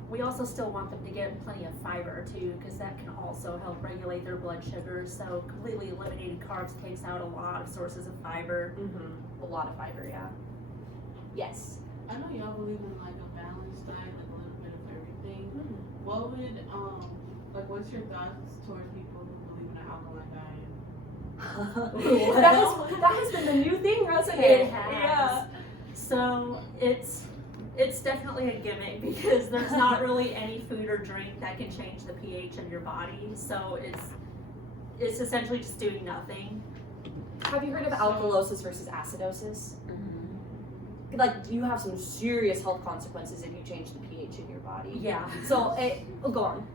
We also still want them to get plenty of fiber too, because that can also help regulate their blood sugar. So completely eliminating carbs takes out a lot of sources of fiber. A lot of fiber, yeah. Yes. I know y'all believe in like a balanced diet, like a little bit of everything. What would like what's your thoughts toward people who believe in an alkaline diet? that has been the new thing, hasn't it? It has. Yeah. So it's definitely a gimmick because there's not really any food or drink that can change the pH of your body. So it's essentially just doing nothing. Have you heard of alkalosis versus acidosis? Like you have some serious health consequences if you change the pH in your body. Yeah. So go on.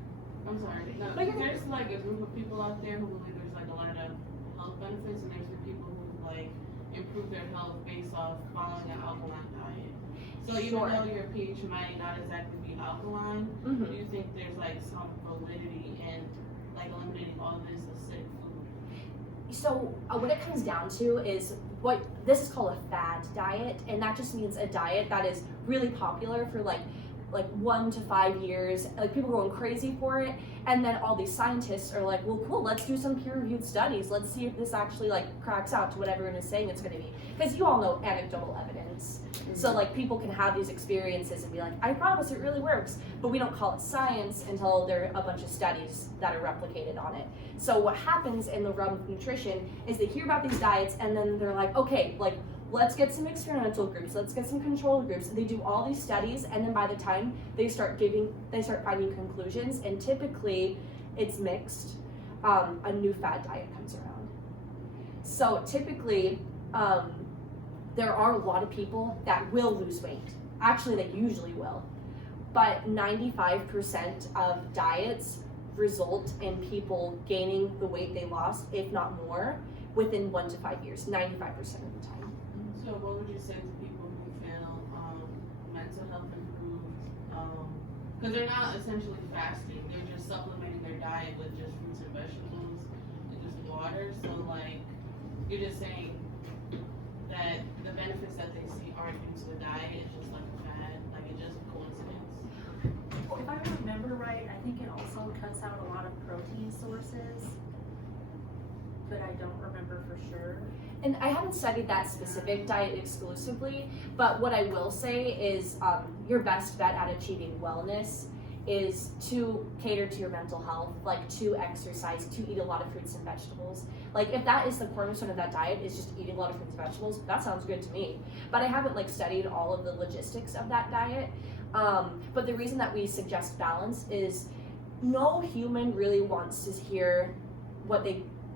I'm sorry. No, No, you're good. there's like a group of people out there who believe there's like a lot of health benefits, and there's the people who like improve their health based off following an alkaline diet. So even Sure. though your pH might not exactly be alkaline, do you think there's like some validity in like eliminating all this acidic food? So what it comes down to is what this is called a fad diet, and that just means a diet that is really popular for like like 1 to 5 years, like people going crazy for it, and then all these scientists are like, well, cool, let's do some peer-reviewed studies. Let's see if this actually like cracks out to what everyone is saying it's going to be. Because you all know anecdotal evidence. So like people can have these experiences and be like, I promise it really works, but we don't call it science until there are a bunch of studies that are replicated on it. So what happens in the realm of nutrition is they hear about these diets and then they're like, okay, like let's get some experimental groups, let's get some control groups. They do all these studies, and then by the time they start finding conclusions, and typically it's mixed, a new fad diet comes around. So typically, there are a lot of people that will lose weight. Actually, they usually will. But 95% of diets result in people gaining the weight they lost, if not more, within 1 to 5 years, 95% of the time. So what would you say to people who feel mental health improved? Because they're not essentially fasting, they're just supplementing their diet with just fruits and vegetables and just water. So like, you're just saying that the benefits that they see aren't due to the diet, it's just like a fad, like it's just a coincidence. If I remember right, I think it also cuts out a lot of protein sources, but I don't remember for sure. And I haven't studied that specific diet exclusively, but what I will say is your best bet at achieving wellness is to cater to your mental health, like to exercise, to eat a lot of fruits and vegetables. Like if that is the cornerstone of that diet, is just eating a lot of fruits and vegetables, that sounds good to me. But I haven't like studied all of the logistics of that diet. But the reason that we suggest balance is no human really wants to hear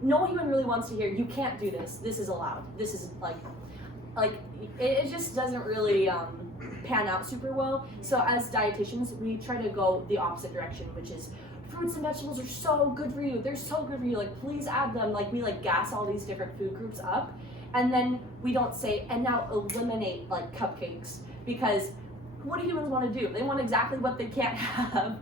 you can't do this, this is allowed, this is like it just doesn't really pan out super well. So as dietitians, we try to go the opposite direction, which is fruits and vegetables are so good for you, they're so good for you, like please add them. Like we like gas all these different food groups up, and then we don't say, and now eliminate like cupcakes, because what do humans want to do? They want exactly what they can't have.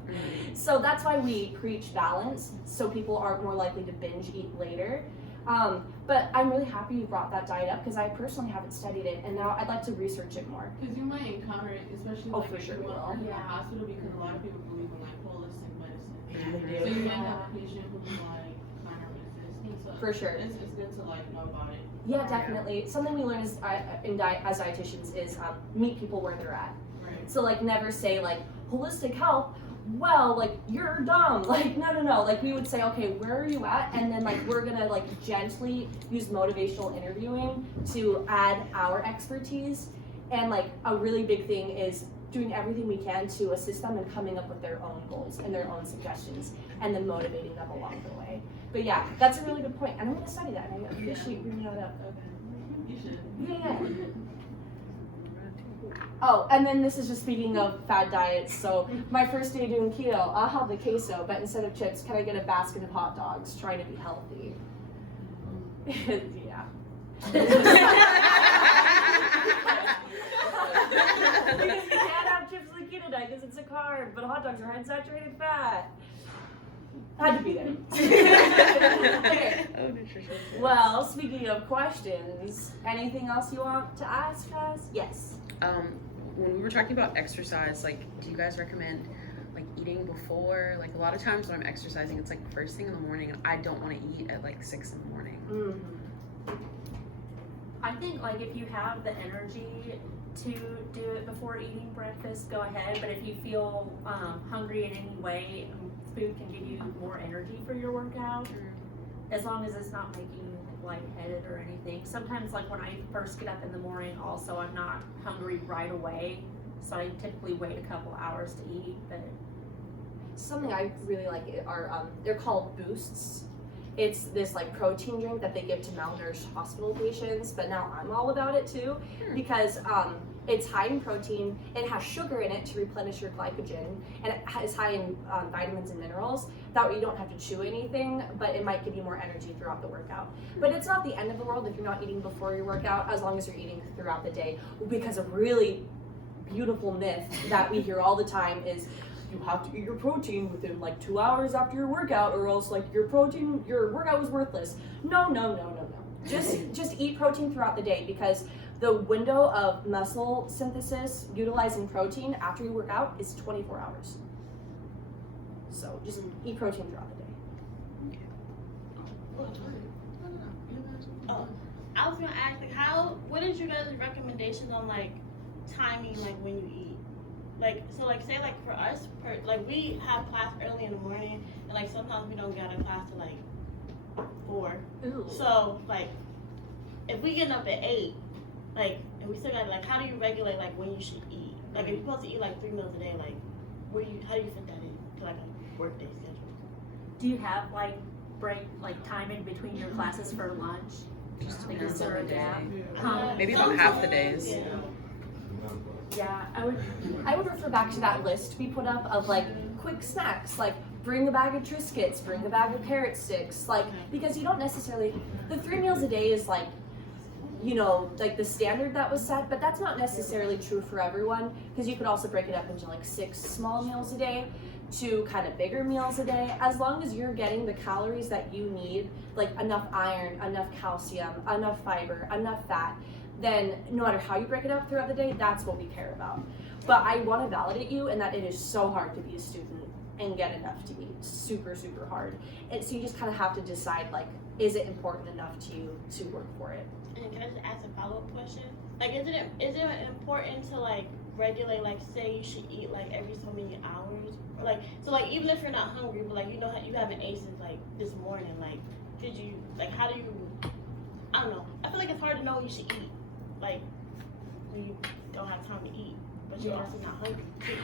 So that's why we preach balance, so people aren't more likely to binge eat later. But I'm really happy you brought that diet up, because I personally haven't studied it, and now I'd like to research it more. Because you might encounter it, especially Oh, like for if sure you we work will. in the Yeah. hospital, because a lot of people believe in like holistic medicine. They So do. you might have a patient who's like kind of resistant. So For sure. It's good to like know about it. Yeah, definitely. Something we learn as dietitians is meet people where they're at. Right. So like never say like holistic health, well, like you're dumb. Like no. Like we would say, okay, where are you at? And then like we're gonna like gently use motivational interviewing to add our expertise. And like a really big thing is doing everything we can to assist them in coming up with their own goals and their own suggestions, and then motivating them along the way. But yeah, that's a really good point, and I'm gonna study that, and I appreciate you bringing that up. Okay. You should. Yeah. Oh, and then this is just speaking of fad diets. So my first day doing keto, I'll have the queso, but instead of chips, can I get a basket of hot dogs? Trying to be healthy. Yeah. Because you can't have chips on the keto diet because it's a carb, but hot dogs are high in saturated fat. Had to be there. Okay. Well, speaking of questions, anything else you want to ask us? Yes. When we were talking about exercise, like, do you guys recommend like eating before? Like a lot of times when I'm exercising, it's like first thing in the morning, and I don't want to eat at like 6 in the morning. Mm-hmm. I think like if you have the energy to do it before eating breakfast, go ahead. But if you feel hungry in any way, food can give you more energy for your workout, as long as it's not making you lightheaded or anything. Sometimes like when I first get up in the morning, also I'm not hungry right away, so I typically wait a couple hours to eat. But Something I really like are they're called Boosts. It's this like protein drink that they give to malnourished hospital patients, but now I'm all about it too, because it's high in protein, it has sugar in it to replenish your glycogen, and it is high in vitamins and minerals. That way you don't have to chew anything, but it might give you more energy throughout the workout. But it's not the end of the world if you're not eating before your workout, as long as you're eating throughout the day. Because a really beautiful myth that we hear all the time is you have to eat your protein within like 2 hours after your workout, or else like your workout was worthless. No. Just eat protein throughout the day, because The window of muscle synthesis utilizing protein after you work out is 24 hours. So just eat protein throughout the day. I was gonna ask, like, what is your guys' recommendations on, like, timing, like, when you eat? Like, so, like, say, like, for us, like, we have class early in the morning, and, like, sometimes we don't get out of class till, like, 4. Ooh. So, like, if we getting up at 8, like, and we still got, like, how do you regulate, like, when you should eat? Like, if you're supposed to eat, like, 3 meals a day, like, how do you fit that in to, like, a work day schedule? Do you have like time in between your classes for lunch? Just Like, depends is there on a the day. gap? Maybe about half the days. Yeah. Yeah, I would refer back to that list we put up of like quick snacks, like bring a bag of Triscuits, bring a bag of carrot sticks, like, because you don't necessarily, the 3 meals a day is like, you know, like the standard that was set, but that's not necessarily true for everyone, because you could also break it up into like 6 small meals a day to kind of bigger meals a day. As long as you're getting the calories that you need, like enough iron, enough calcium, enough fiber, enough fat, then no matter how you break it up throughout the day, that's what we care about. But I want to validate you in that it is so hard to be a student and get enough to eat. Super, super hard. And so you just kind of have to decide, like, is it important enough to you to work for it? And can I just ask a follow-up question? Like, is it important to, like, regulate, like, say you should eat, like, every so many hours? Or, like, so, like, even if you're not hungry, but, like, you know, you haven't ate since, like, this morning, like, could you, like, how do you, I don't know. I feel like it's hard to know when you should eat, like, when you don't have time to eat, but you're also not hungry, too.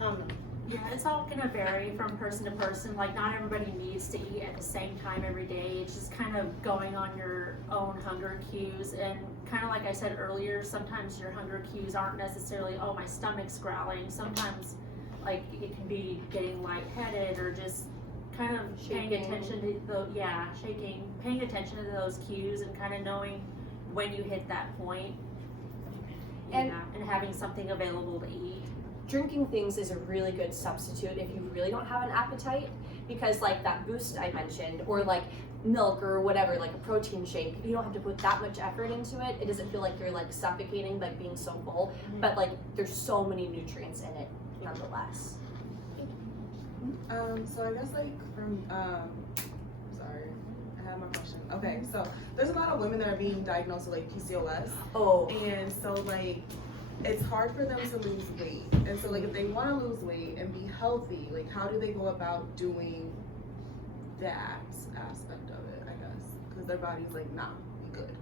I don't know. Yeah, it's all gonna vary from person to person. Like, not everybody needs to eat at the same time every day. It's just kind of going on your own hunger cues. And kind of like I said earlier, sometimes your hunger cues aren't necessarily, oh, my stomach's growling. Sometimes, like, it can be getting lightheaded or just kind of paying attention to paying attention to those cues and kind of knowing when you hit that point. And having something available to eat. Drinking things is a really good substitute if you really don't have an appetite, because like that boost I mentioned, or like milk or whatever, like a protein shake, you don't have to put that much effort into it. It doesn't feel like you're like suffocating by being so full, but like there's so many nutrients in it nonetheless. So I guess like from sorry, I had my question. Okay, so there's a lot of women that are being diagnosed with like PCOS. Oh. And so like it's hard for them to lose weight. And so like if they want to lose weight and be healthy, like how do they go about doing that aspect of it, I guess? Because their body's like not good.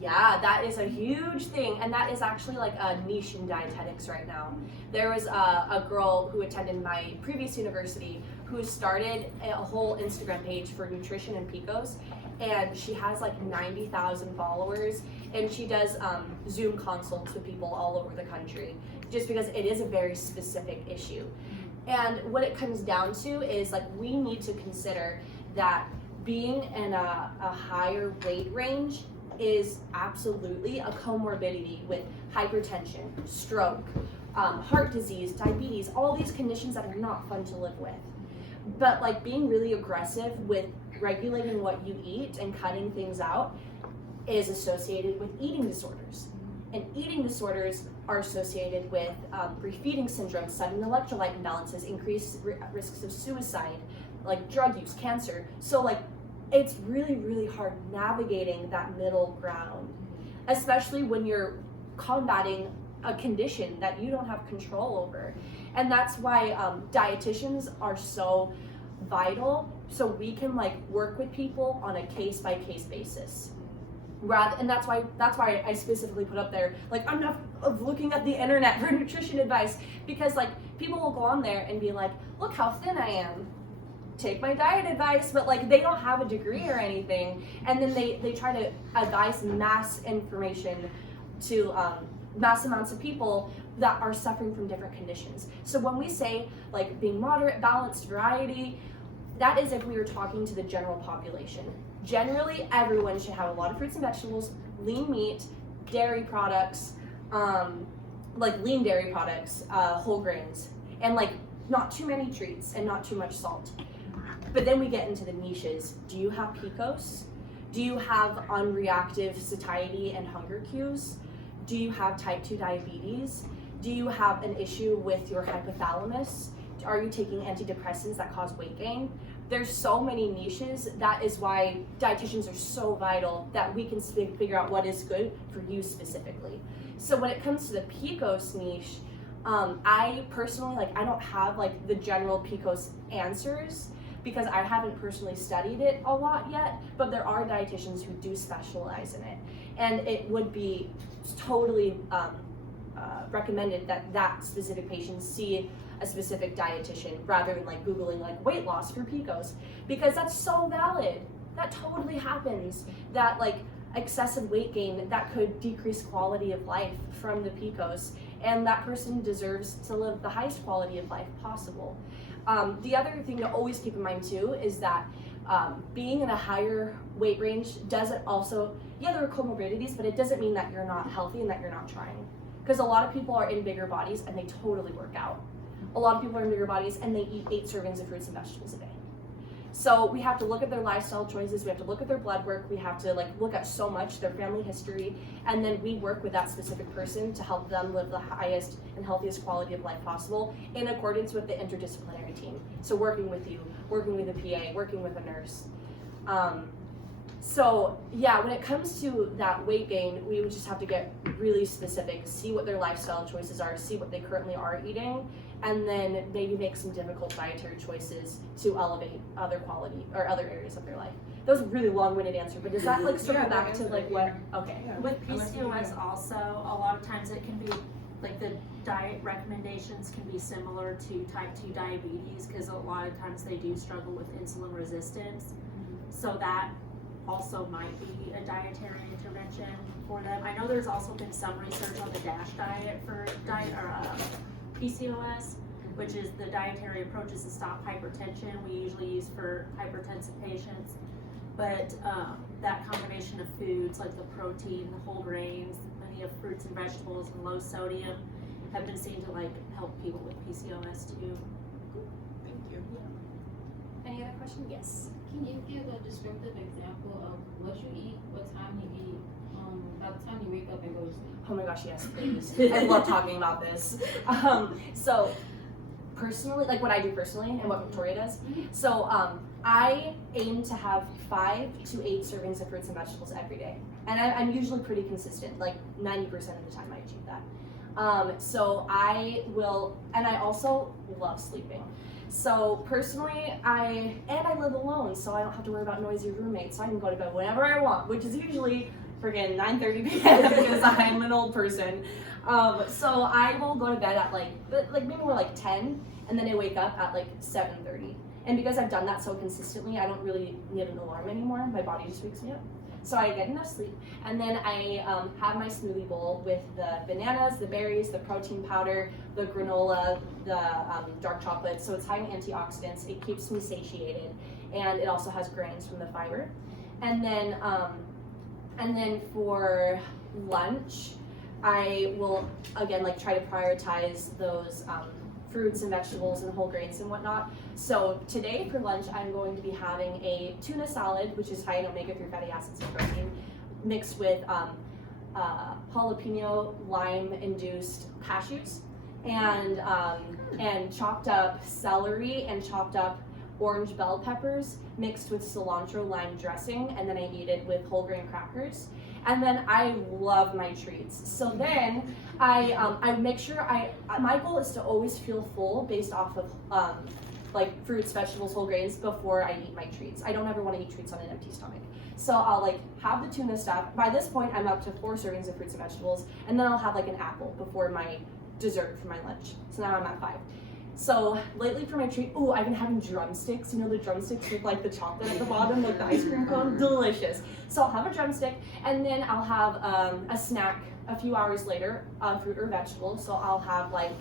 Yeah, that is a huge thing, and that is actually like a niche in dietetics right now. There was a girl who attended my previous university who started a whole Instagram page for nutrition and PCOS, and she has like 90,000 followers, and she does Zoom consults with people all over the country, just because it is a very specific issue. And what it comes down to is like we need to consider that being in a higher weight range is absolutely a comorbidity with hypertension, stroke, heart disease, diabetes, all these conditions that are not fun to live with. But like being really aggressive with regulating what you eat and cutting things out is associated with eating disorders. And eating disorders are associated with brief feeding syndrome, sudden electrolyte imbalances, increased risks of suicide, like drug use, cancer. So like it's really, really hard navigating that middle ground, especially when you're combating a condition that you don't have control over. And that's why dietitians are so vital, so we can like work with people on a case-by-case basis. And that's why I specifically put up there, like, enough of looking at the internet for nutrition advice, because like people will go on there and be like, look how thin I am, take my diet advice, but like they don't have a degree or anything, and then they try to advise mass information to mass amounts of people that are suffering from different conditions. So when we say like being moderate, balanced, variety, that is if we are talking to the general population. Generally, everyone should have a lot of fruits and vegetables, lean meat, dairy products, like lean dairy products, whole grains, and like not too many treats and not too much salt. But then we get into the niches. Do you have PCOS? Do you have unreactive satiety and hunger cues? Do you have type 2 diabetes? Do you have an issue with your hypothalamus? Are you taking antidepressants that cause weight gain? There's so many niches. That is why dietitians are so vital, that we can figure out what is good for you specifically. So when it comes to the PCOS niche, I personally, like, I don't have like the general PCOS answers because I haven't personally studied it a lot yet, but there are dietitians who do specialize in it. And it would be totally recommended that that specific patient see a specific dietitian rather than like Googling like weight loss for PCOS, because that's so valid. That totally happens. That like excessive weight gain, that could decrease quality of life from the PCOS, and that person deserves to live the highest quality of life possible. The other thing to always keep in mind too is that being in a higher weight range doesn't also, yeah, there are comorbidities, but it doesn't mean that you're not healthy and that you're not trying. Because a lot of people are in bigger bodies and they totally work out. A lot of people are in bigger bodies and they eat 8 servings of fruits and vegetables a day. So we have to look at their lifestyle choices, we have to look at their blood work, we have to like look at so much, their family history, and then we work with that specific person to help them live the highest and healthiest quality of life possible in accordance with the interdisciplinary team. So working with you, working with a PA, working with a nurse. So yeah, when it comes to that weight gain, we would just have to get really specific, see what their lifestyle choices are, see what they currently are eating, and then maybe make some difficult dietary choices to elevate other quality or other areas of their life. That was a really long-winded answer, but does that like circle back to like what, okay. With PCOS also, a lot of times it can be, like the diet recommendations can be similar to type 2 diabetes, because a lot of times they do struggle with insulin resistance. So that also might be a dietary intervention for them. I know there's also been some research on the DASH diet for PCOS, which is the dietary approaches to stop hypertension we usually use for hypertensive patients. But that combination of foods like the protein, the whole grains, many of fruits and vegetables, and low sodium have been seen to like help people with PCOS too. Thank you. Any other question? Yes. Can you give a descriptive example of what you eat, what time you eat, by the time you wake up and go to sleep? Oh my gosh, yes, please. I love talking about this. So personally, like what I do personally and what Victoria does. So I aim to have 5 to 8 servings of fruits and vegetables every day. And I'm usually pretty consistent, like 90% of the time I achieve that. So I will, and I also love sleeping. So personally, I live alone, so I don't have to worry about noisy roommates, so I can go to bed whenever I want, which is usually friggin' 9:30 p.m. because I'm an old person. So I will go to bed at like maybe more like 10, and then I wake up at like 7:30. And because I've done that so consistently, I don't really need an alarm anymore. My body just wakes me up. So I get enough sleep, and then I have my smoothie bowl with the bananas, the berries, the protein powder, the granola, the dark chocolate. So it's high in antioxidants. It keeps me satiated, and it also has grains from the fiber. And then for lunch, I will again like try to prioritize those fruits and vegetables and whole grains and whatnot. So today for lunch, I'm going to be having a tuna salad, which is high in omega-3 fatty acids and protein, mixed with jalapeno lime-induced cashews, and chopped up celery and chopped up orange bell peppers mixed with cilantro lime dressing, and then I eat it with whole grain crackers. And then I love my treats. So then I make sure my goal is to always feel full based off of like fruits, vegetables, whole grains before I eat my treats. I don't ever want to eat treats on an empty stomach. So I'll like have the tuna stuff. By this point, I'm up to 4 servings of fruits and vegetables, and then I'll have like an apple before my dessert for my lunch. So now I'm at 5. So lately for my treat, I've been having drumsticks. You know the drumsticks with like the chocolate at the bottom, like the ice cream cone, delicious. So I'll have a drumstick, and then I'll have a snack a few hours later, fruit or vegetable. So I'll have like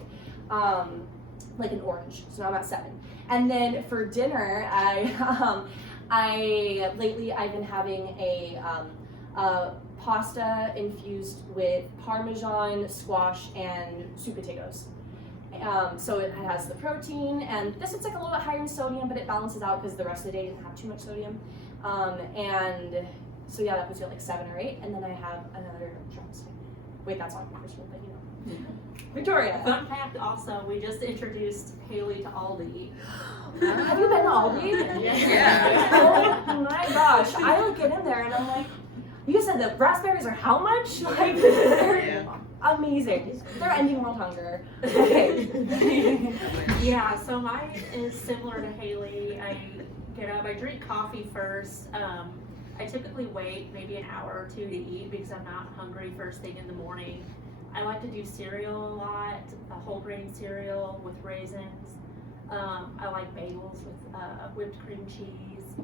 an orange. So now I'm at 7. And then for dinner, lately I've been having a pasta infused with Parmesan, squash, and sweet potatoes. So it has the protein, and this one's like a little bit higher in sodium, but it balances out because the rest of the day didn't have too much sodium. And So yeah, that puts you at like 7 or 8, and then I have another drumstick. Wait, that's not nutritional, but you know. Victoria. Fun fact also, we just introduced Haley to Aldi. Have you been to Aldi? Yeah. Oh my gosh, I like get in there and I'm like, you said the raspberries are how much? Like, they're amazing. They're ending world hunger. Okay. Yeah, so mine is similar to Haley. I get up, I drink coffee first. I typically wait maybe an hour or 2 to eat because I'm not hungry first thing in the morning. I like to do cereal a lot, a whole grain cereal with raisins. I like bagels with whipped cream cheese.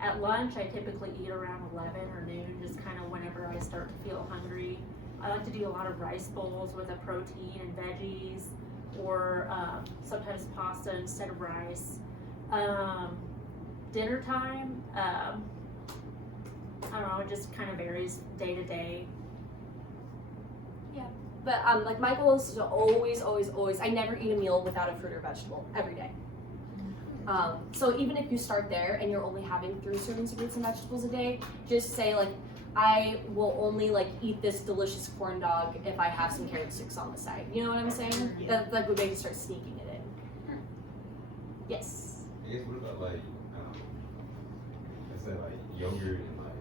At lunch, I typically eat around 11 or noon, just kind of whenever I start to feel hungry. I like to do a lot of rice bowls with a protein and veggies, or sometimes pasta instead of rice. Dinner time, I don't know, it just kind of varies day to day. But like my goal is to always, I never eat a meal without a fruit or vegetable every day. So even if you start there and you're only having 3 servings of fruits and vegetables a day, just say like, I will only like eat this delicious corn dog if I have some carrot sticks on the side. You know what I'm saying? That's like a way to start sneaking it in. Yes. I guess what about like, let's say like yogurt and like,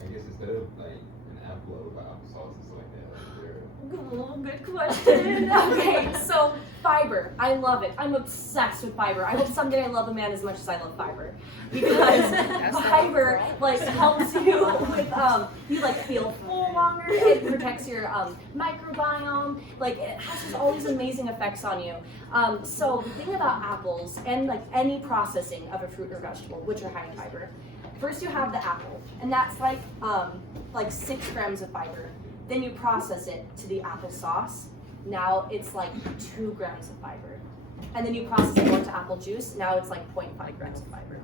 I guess instead of like an apple or applesauce and stuff like that, like Good question. Okay, so fiber. I love it. I'm obsessed with fiber. I hope someday I love a man as much as I love fiber. Because fiber like helps you with you like feel full longer. It protects your microbiome. Like it has just all these amazing effects on you. So the thing about apples and like any processing of a fruit or vegetable, which are high in fiber, first you have the apple, and that's like 6 grams of fiber. Then you process it to the applesauce. Now it's like 2 grams of fiber. And then you process it more to apple juice. Now it's like 0.5 grams of fiber.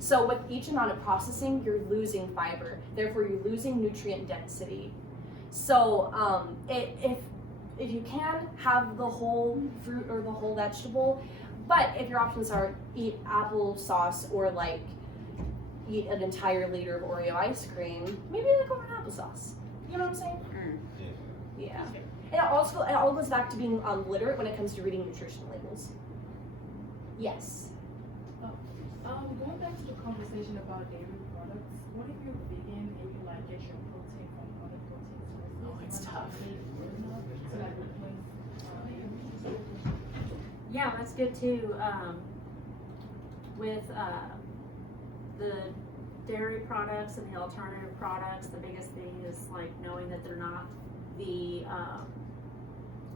So with each amount of processing, you're losing fiber. Therefore, you're losing nutrient density. So if you can, have the whole fruit or the whole vegetable. But if your options are eat applesauce or like eat an entire liter of Oreo ice cream, maybe like over an applesauce. You know what I'm saying? Yeah. And it all goes back to being literate when it comes to reading nutrition labels. Yes. Going back to the conversation about dairy products, what if you're vegan and you like get your protein from other protein sources? Oh, it's tough. So that replace, Yeah, that's good too. With the dairy products and the alternative products, the biggest thing is like knowing that they're not the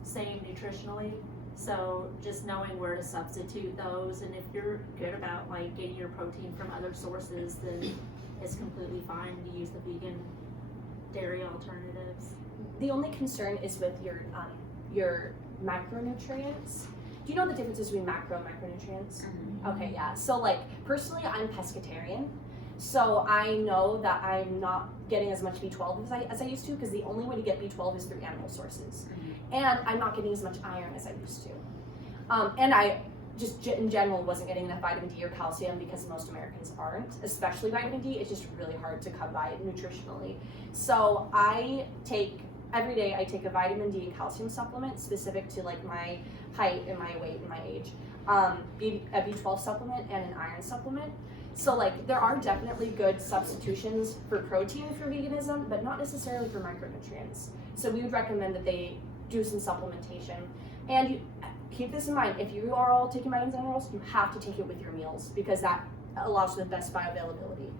same nutritionally. So just knowing where to substitute those, and if you're good about like getting your protein from other sources, then it's completely fine to use the vegan dairy alternatives. The only concern is with your macronutrients. Do you know the differences between macro and micronutrients? Okay, yeah. So like personally, I'm pescatarian. So I know that I'm not getting as much B12 as I used to, because the only way to get B12 is through animal sources. And I'm not getting as much iron as I used to. And I just in general wasn't getting enough vitamin D or calcium, because most Americans aren't, especially vitamin D. It's just really hard to come by nutritionally. So every day I take a vitamin D and calcium supplement specific to like my height and my weight and my age. A B12 supplement and an iron supplement. So like there are definitely good substitutions for protein for veganism, but not necessarily for micronutrients. So we would recommend that they do some supplementation. And you keep this in mind, if you are all taking vitamins and minerals, you have to take it with your meals, because that allows for the best bioavailability.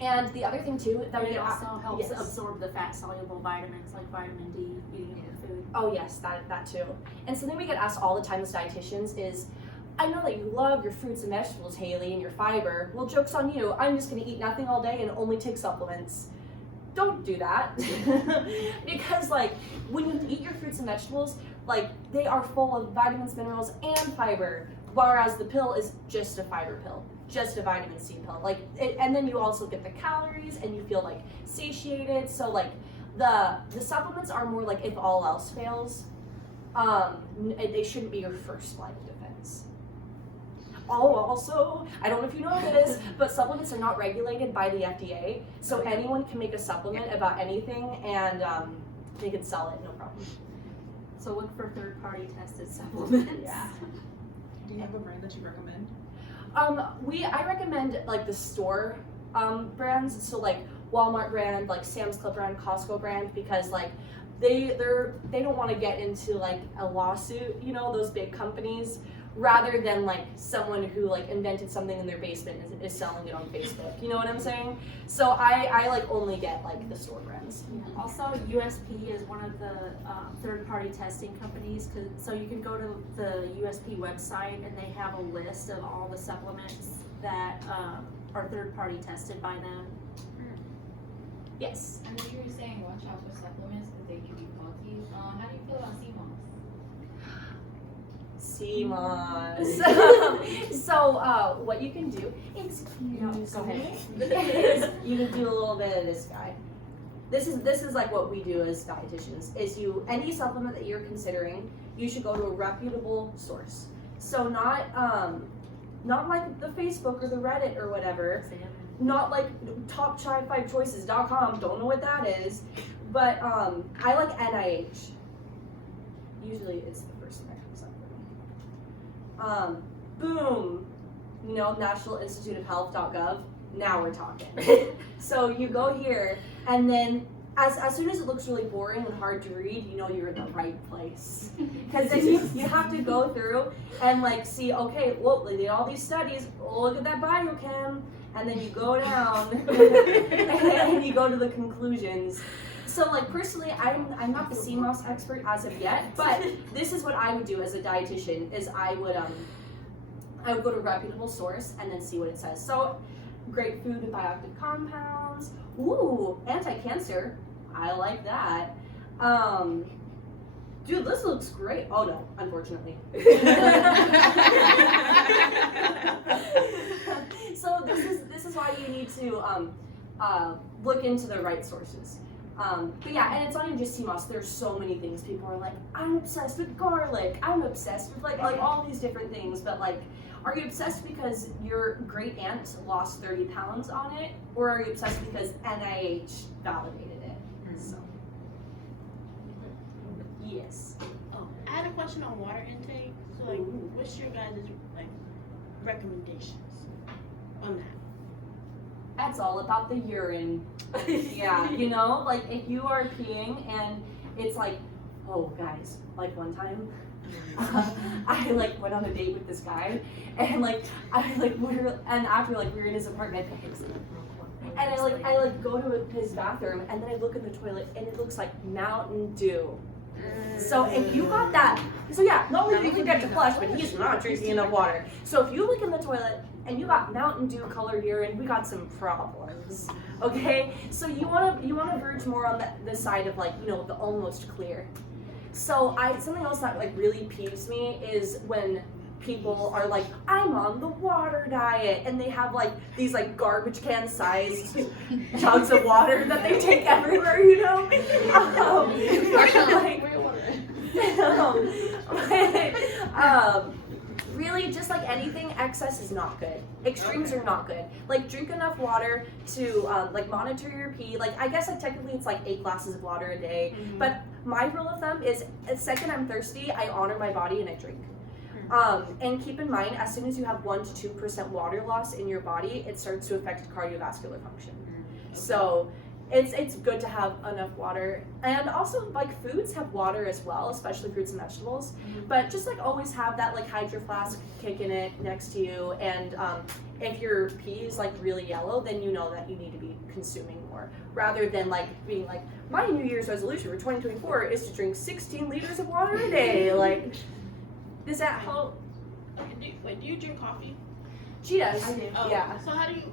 And the other thing too, that it also helps yes. absorb the fat soluble vitamins like vitamin D eating in your food. Oh yes, that too. And something we get asked all the time as dietitians is, I know that you love your fruits and vegetables, Haley, and your fiber. Well, joke's on you. I'm just gonna eat nothing all day and only take supplements. Don't do that. Because like, when you eat your fruits and vegetables, like they are full of vitamins, minerals, and fiber, whereas the pill is just a fiber pill, just a vitamin C pill. Like, and then you also get the calories and you feel like satiated. So like, the supplements are more like if all else fails, they shouldn't be your first line of defense. Oh, also, I don't know if you know this, but supplements are not regulated by the FDA, so anyone can make a supplement about anything and they can sell it, no problem. So look for third-party tested supplements. Yeah. Do you have a brand that you recommend? I recommend like the store brands, so like Walmart brand, like Sam's Club brand, Costco brand, because like they don't want to get into like a lawsuit, you know, those big companies, rather than like someone who like invented something in their basement and is selling it on Facebook. You know what I'm saying? So I like only get like the store brands. Also, USP is one of the third-party testing companies, so you can go to the USP website and they have a list of all the supplements that are third-party tested by them. Yes. And then you were saying watch out for supplements because they can be faulty. How do you feel about CMOS? CMOS. So what you can do, excuse me, you can do a little bit of this guy. This is like what we do as dietitians, is any supplement that you're considering, you should go to a reputable source. So not like the Facebook or the Reddit or whatever, not like top5choices.com, don't know what that is, but I like NIH. Usually it's the first thing that comes up for me. Boom, National Institute of Health.gov. Now we're talking. So you go here, and then as soon as it looks really boring and hard to read, you know you're in the right place. Because then you have to go through and like see, okay, well, they did all these studies, look at that biochem, and then you go down and you go to the conclusions. So like personally, I'm not the CMOS expert as of yet, but this is what I would do as a dietitian, is I would go to a reputable source and then see what it says. So great food with bioactive compounds. Ooh, anti-cancer. I like that. Dude, this looks great. Oh no, unfortunately. So this is why you need to look into the right sources. But yeah, and it's not even just CMOS. There's so many things. People are like, I'm obsessed with garlic. I'm obsessed with like all these different things. But like, are you obsessed because your great aunt lost 30 pounds on it, or are you obsessed because NIH validated it? So yes. Oh, I had a question on water intake. So like, what's your guys' like recommendations on that? That's all about the urine. Yeah, like if you are peeing and it's like, oh guys, like one time, I like went on a date with this guy, and after we were in his apartment, and I go to his bathroom, and then I look in the toilet, and it looks like Mountain Dew. So if you got that, not only do you get to flush, but he's not drinking enough water. So if you look in the toilet and you got Mountain Dew colored urine, we got some problems. Okay, so you wanna verge more on the side of the almost clear. So something else that like really peeves me is when people are like, I'm on the water diet, and they have like these like garbage can sized jugs of water that they take everywhere, really, just like anything, excess is not good. Extremes are not good. Like, drink enough water to monitor your pee. Like, I guess technically it's like 8 glasses of water a day. Mm-hmm. But my rule of thumb is, the second I'm thirsty, I honor my body and I drink. And keep in mind, as soon as you have 1 to 2% water loss in your body, it starts to affect cardiovascular function. Okay. So it's good to have enough water. And also, like, foods have water as well, especially fruits and vegetables. Mm-hmm. But just like always have that like Hydro Flask kicking it next to you. And if your pee is like really yellow, then you know that you need to be consuming more, rather than like being like, my New Year's resolution for 2024 is to drink 16 liters of water a day. Like, does that help? Okay, do you drink coffee? She does. I do. Oh, yeah. So how do you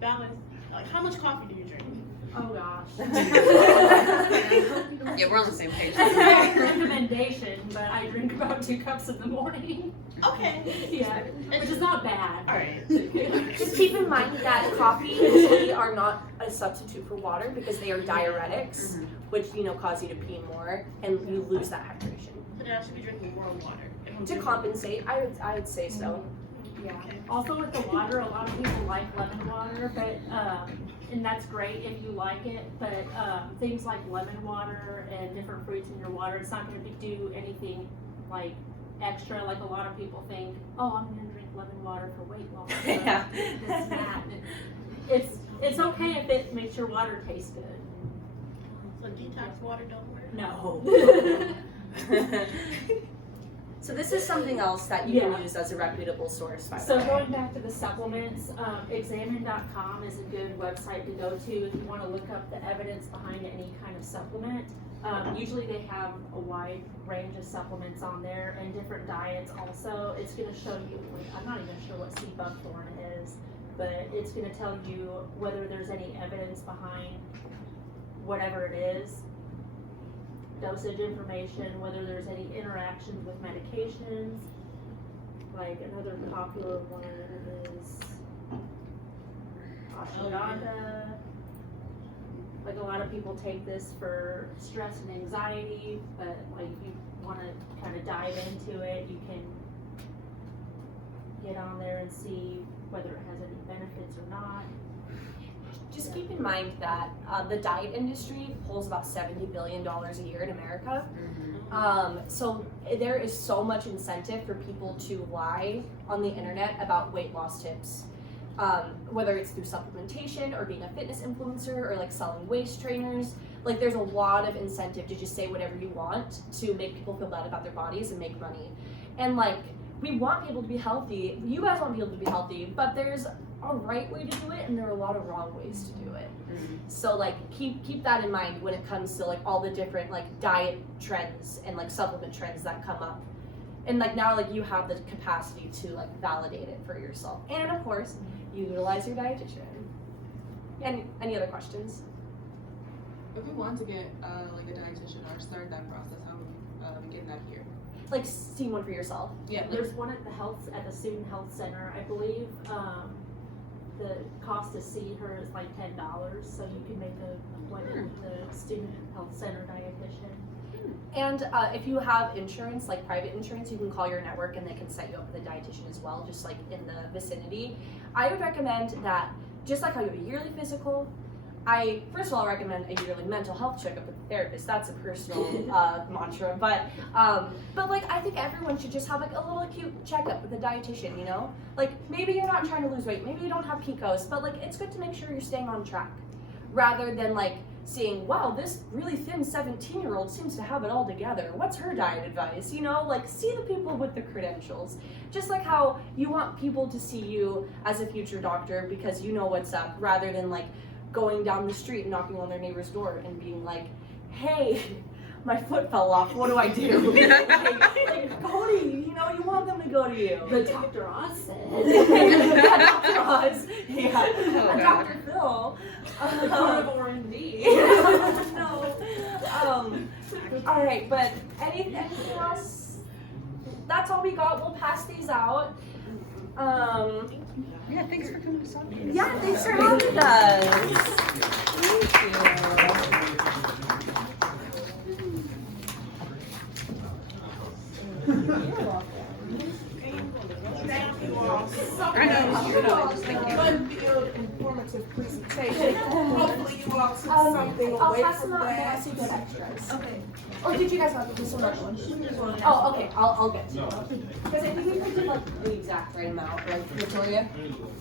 balance? Like, how much coffee do you drink? Oh gosh. Yeah, we're on the same page. That's not a recommendation, but I drink about 2 cups in the morning. Okay. Yeah, which is not bad. All right. Just keep in mind that coffee and tea are not a substitute for water because they are diuretics, mm-hmm. which cause you to pee more and you lose that hydration. So then I should be drinking more water. To compensate, I would say so. Yeah. Also with the water, a lot of people like lemon water, but and that's great if you like it. But things like lemon water and different fruits in your water, it's not going to do anything like extra. Like a lot of people think, oh, I'm going to drink lemon water for weight loss. Yeah. It's not. It's okay if it makes your water taste good. So detox water don't work? No. So this is something else that you can use as a reputable source, by the So way. going back to the supplements, examine.com is a good website to go to if you want to look up the evidence behind any kind of supplement. Usually they have a wide range of supplements on there and different diets also. It's going to show you, I'm not even sure what sea buckthorn is, but it's going to tell you whether there's any evidence behind whatever it is. Dosage information, whether there's any interactions with medications. Like another popular one is ashwagandha. Like a lot of people take this for stress and anxiety, but like if you want to kind of dive into it, you can get on there and see whether it has any benefits or not. Just keep in mind that the diet industry pulls about $70 billion a year in America. So there is so much incentive for people to lie on the internet about weight loss tips. Whether it's through supplementation or being a fitness influencer or like selling waist trainers, like there's a lot of incentive to just say whatever you want to make people feel bad about their bodies and make money. And like, we want people to be healthy, you guys want people to be healthy, but there's a right way to do it and there are a lot of wrong ways to do it. So like keep that in mind when it comes to like all the different like diet trends and like supplement trends that come up. And like now like you have the capacity to like validate it for yourself. And of course, utilize your dietitian. And any other questions? If we want to get like a dietitian or start that process, how would we get that here? Like see one for yourself. Yeah, There's one at the student health center, I believe. The cost to see her is like $10, so you can make an appointment with the student health center dietitian. And if you have insurance, like private insurance, you can call your network and they can set you up with a dietitian as well, just like in the vicinity. I would recommend that, just like how you have a yearly physical, I first of all recommend a yearly mental health checkup with a therapist. That's a personal mantra, but like I think everyone should just have like a little cute checkup with a dietitian. You know, like maybe you're not trying to lose weight, maybe you don't have PCOS, but like it's good to make sure you're staying on track, rather than like seeing, wow, this really thin 17-year-old seems to have it all together. What's her diet advice? You know, like see the people with the credentials. Just like how you want people to see you as a future doctor because you know what's up, rather than like going down the street and knocking on their neighbor's door and being like, hey, my foot fell off, what do I do? like, go to you, you know, you want them to go to you. The Dr. Oz said. Yeah, Dr. Oz, yeah, Oh, and God. Dr. Phil. Carnivore indeed. No. All right, but anything else? That's all we got. We'll pass these out. Yeah, thanks for coming to talk to us. Yeah, thanks for having us. Thank Thank you all so I know. much. Thank you. Fun-filled, informative presentation. Hopefully you all took something I'll away pass from them out that. unless you get extras. Okay. Or did you guys want this one? Oh, okay. I'll get to it. Because I think we printed like the exact right amount, right, Victoria?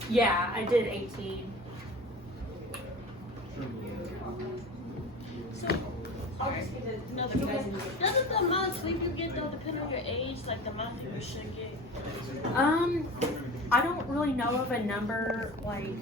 Yeah, I did 18. I'll just get another question. Doesn't the amount of sleep you get though depend on your age, like the amount you should get? I don't really know of a number like